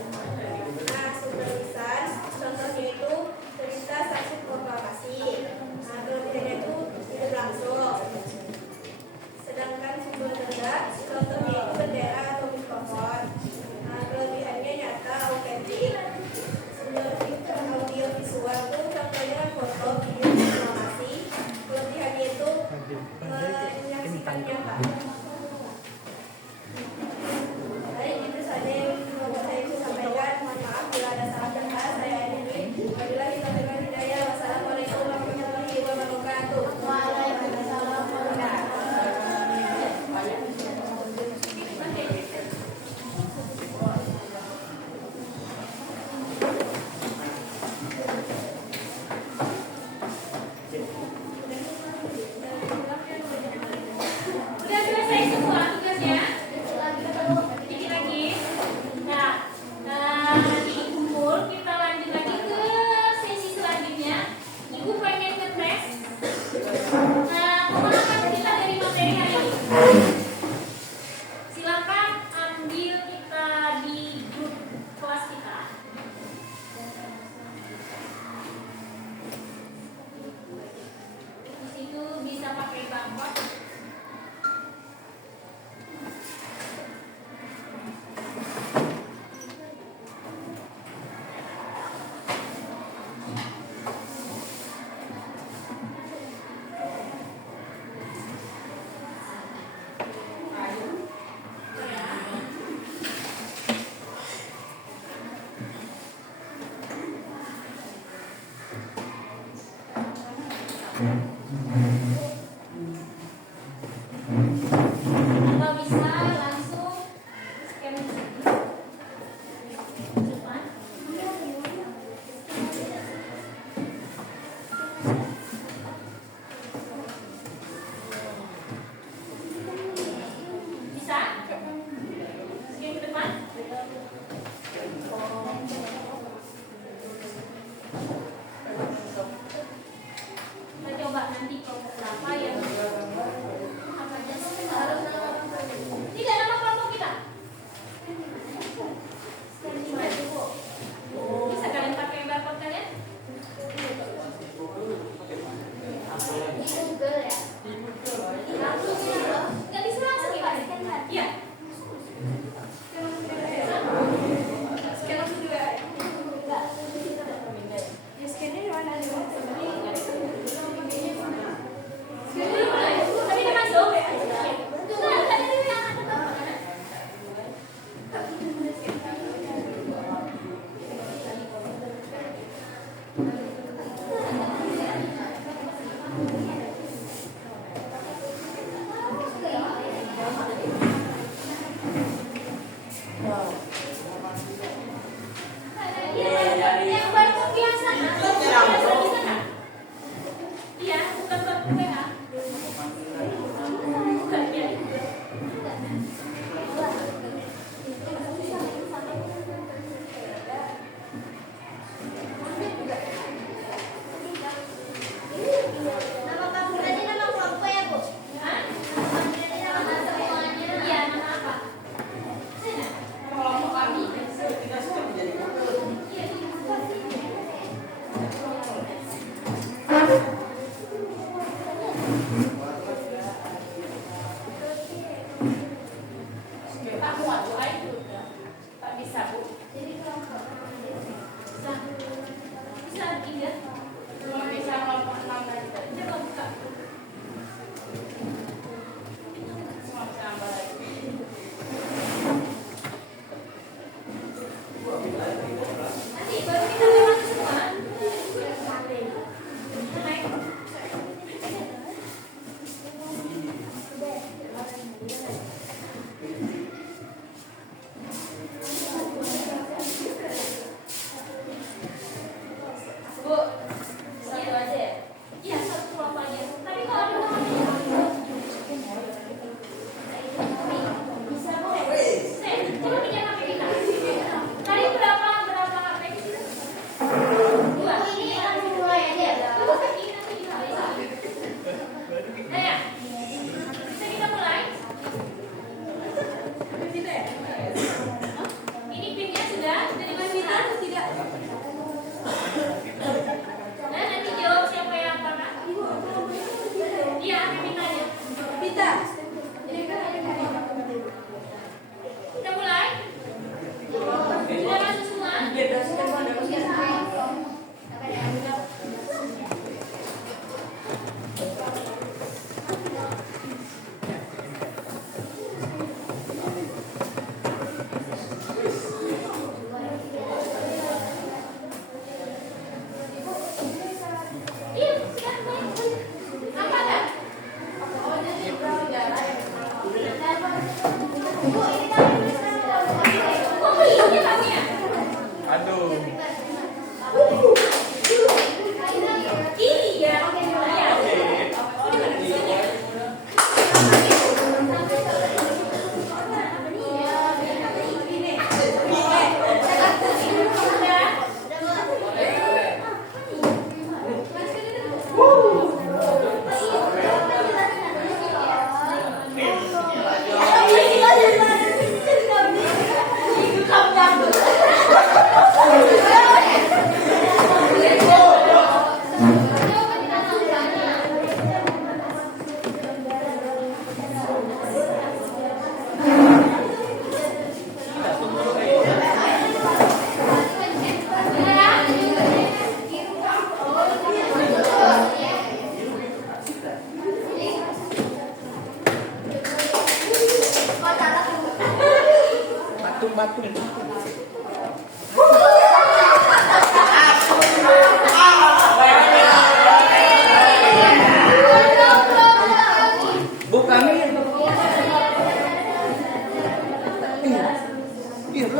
Iya.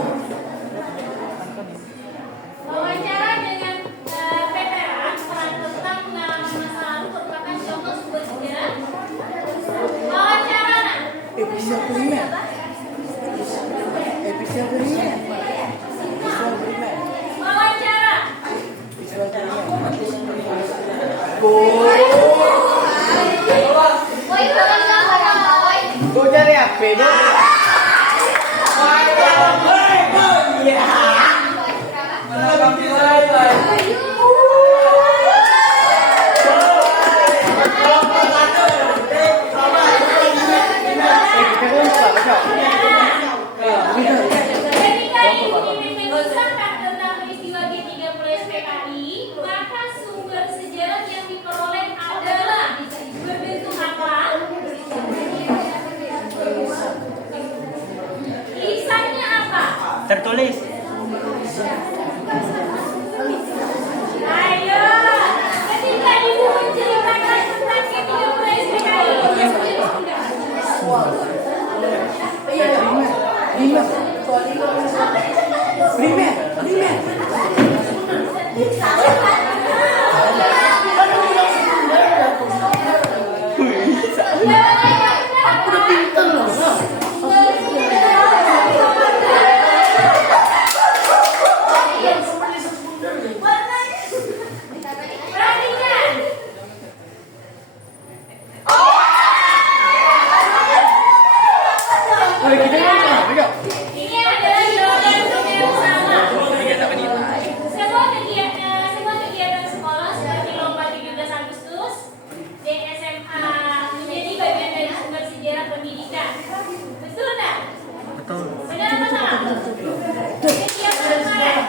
Wawancara dengan veteran peran tentang pengalaman masa lalu merupakan contoh sebuah sejarah. Wawancara. Episode kelima. Episode kelima. Wawancara. Gue cari apa dong? Ketika ingin mengisahkan tentang peristiwa G30 SPKI, maka sumber sejarah yang diperoleh adalah berbentuk apa? Lisannya apa? Tertulis. Ayo, ketika ibu menceritakan tentang G30 SPKI. Perhatikan. Ini adalah jawaban yang sama. Semua kegiatan sekolah seperti lomba 17 Agustus dan SMA menjadi bagian dari sumber sejarah pendidikan. Betul tak? Betul. Benar apa salah? Kegiatan kemarin.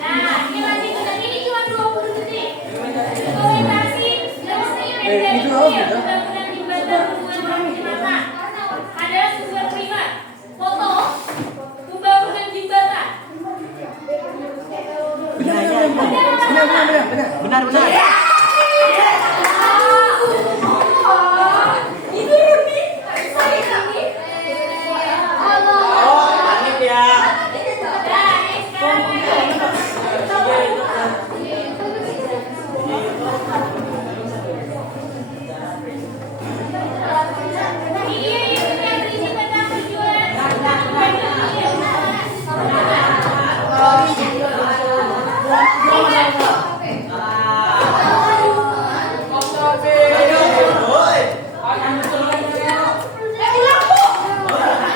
Nah, ini lanjut ke ini cuma 20 detik. Dokumentasi Itu loh, gitu. pembangunan jembatan hubungan orang jembatan adalah sumber primer. Foto pembangunan jembatan. Benar. Ini Rudi. Saya kami. Panik ya. Nah, sekarang ini yang berisi tentang tujuan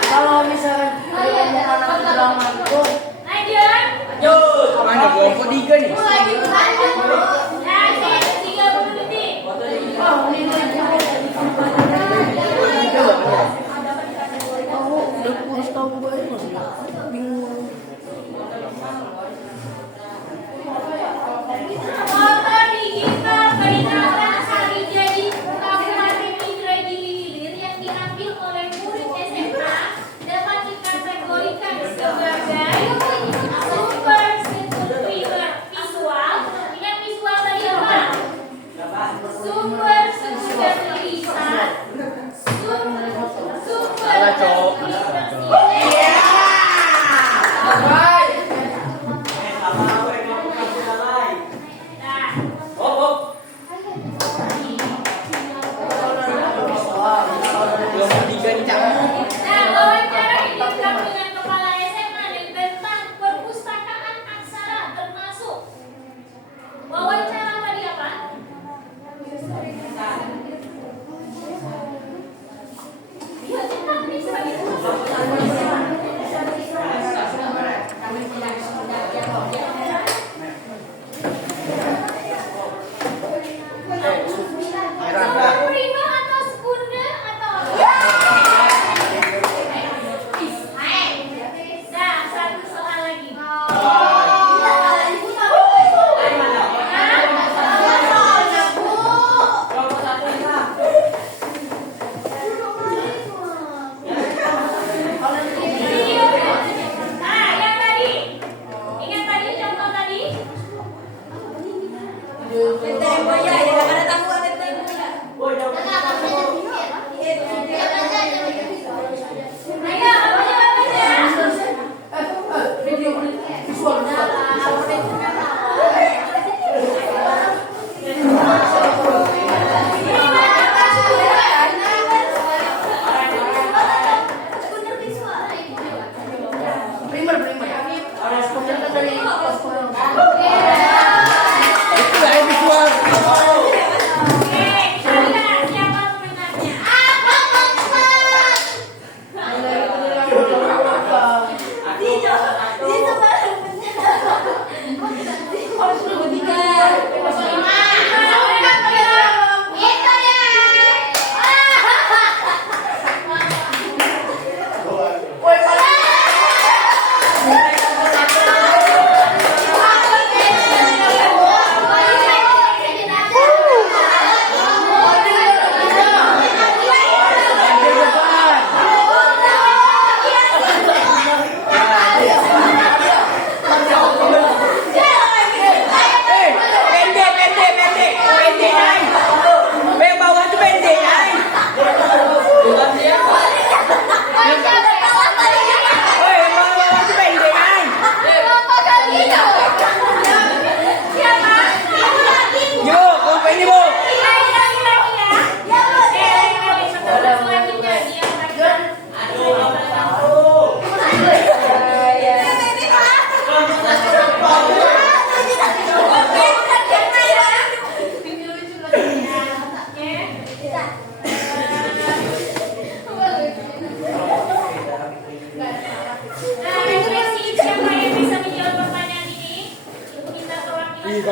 Kalau misalnya lanjut. mana kelompok 3 nih? Nah, 30 detik. Motor digital peringatan hari jadi Kabupaten Indragiri Hilir yang diambil oleh murid SMA dapat dikategorikan sebagai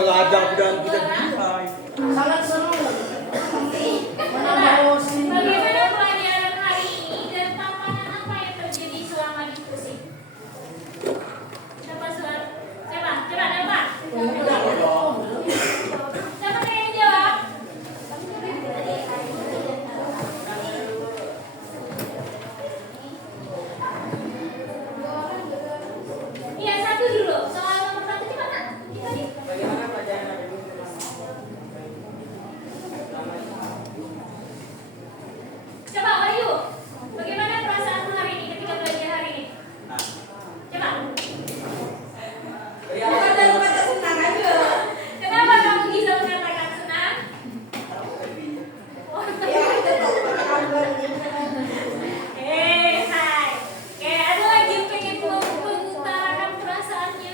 kadang-kadang dan kita dimulai. Sangat seru. Bagaimana pelajaran hari ini dan tantangan apa yang terjadi selama diskusi? Siapa suara? Siapa? Siapa yang jawab? Iya, satu dulu. Soal nomor satu gimana? Tadi. Bagaimana pelajaran hari ini? Coba Wahyu, bagaimana perasaanmu hari ini ketika belajar hari ini? Coba. Kata-kata senang aja. Kenapa kamu bisa mengatakan senang? Ya, itu kabar ini. Hai. Oke, ada lagi yang pengen mengutarakan perasaannya?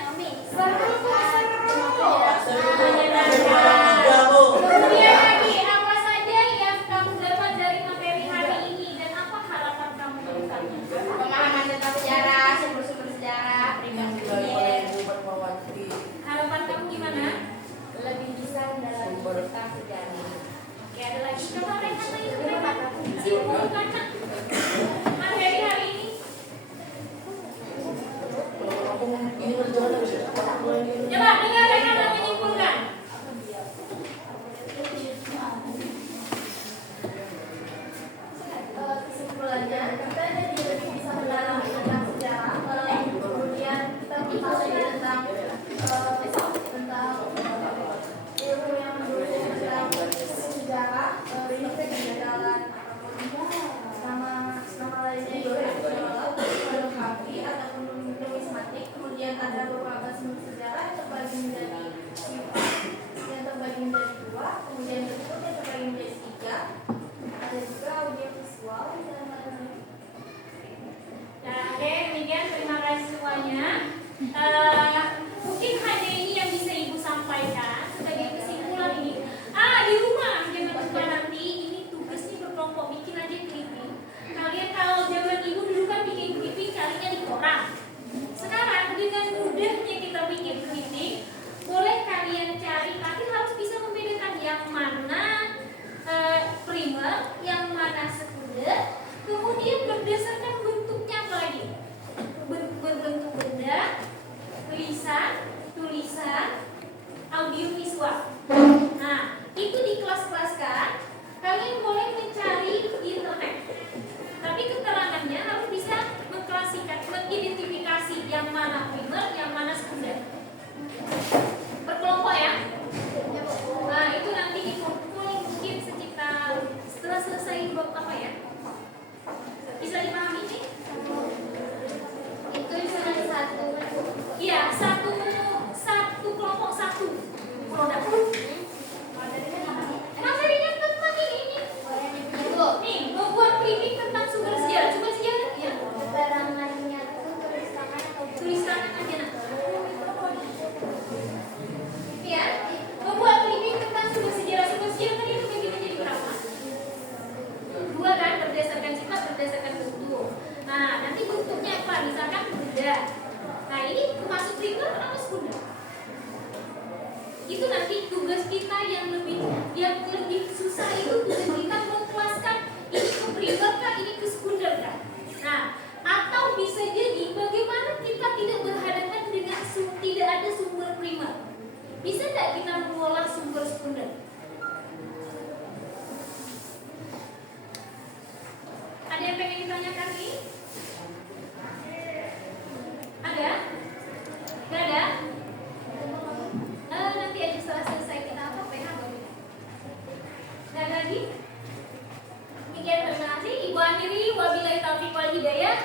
Kemudian lagi, apa saja yang kamu dapat dari materi hari ini dan apa harapan kamu ke depannya? Pemahaman tentang sejarah, sumber-sumber sejarah, peringkat Harapan kamu gimana? lebih bisa dalam tentang sejarah. Oke, ada lagi. Coba Rehan lagi. Simpulkan materi hari ini. Coba dengar Rehan menyimpulkan. Kesimpulannya, kita jadi lebih bisa mendalami tentang sejarah, kemudian kita bisa belajar tentang ilmu yang mendukung tentang sejarah, kegagalan nama lainnya juga geografi ataupun numismatik, kemudian ada beberapa sumber sejarah yang terbagi menjadi dua, kemudian berikutnya terbagi menjadi tiga. Ada juga audiovisual dan lain-lain. Nah, oke, demikian terima kasih semuanya. Mungkin hanya ini yang bisa Ibu sampaikan sebagai kesimpulan ini. Di rumah jangan lupa nanti ini tugasnya berkelompok, bikin aja clipping. Kalian kalau zaman Ibu dulu kan bikin clipping carinya di koran. Sekarang dengan mudahnya kita bikin clipping, boleh kalian cari, tapi harus bisa membedakan yang mana primer, yang mana sekunder, kemudian berdasarkan bentuknya apa lagi? Berbentuk benda, tulisan, audiovisual. Nah, itu di kelas-kelaskan, kalian boleh mencari di internet. Tapi keterangannya harus bisa mengidentifikasi yang mana primer, yang mana sekunder. Berkelompok ya. Nah, itu nanti dikumpul mungkin sekitar setelah selesai bab apa ya? Bisa dipahami ini? Itu cuma satu. Iya, satu kelompok satu produk. Materinya tentang ini. Nih, membuat clipping tentang sumber sejarah. Sumber sejarah ya. Keterangannya itu tulis tangan Tulis tangan aja nak. Ya, membuat clipping tentang sumber sejarah. Sumber sejarah tadi itu bagi menjadi berapa? Dua kan, berdasarkan sifat, berdasarkan bentuk. Nah, nanti bentuknya apa? Misalkan benda. Nah, ini masuk primer atau sekunder? Itu nanti tugas kita yang lebih susah itu tugas kita mengkelaskan ini ke primer kah, ini ke sekunder kah. Nah, atau bisa jadi bagaimana kita tidak berhadapan dengan tidak ada sumber primer. Bisa tidak kita mengolah sumber sekunder? Ada yang pengen ditanyakan nih? Ada? Gak ada? Nanti aja setelah selesai kita apa? PH baru. Gak ada lagi? Demikian terima kasih. Ibu akhiri wabillahi taufiq wal hidayah.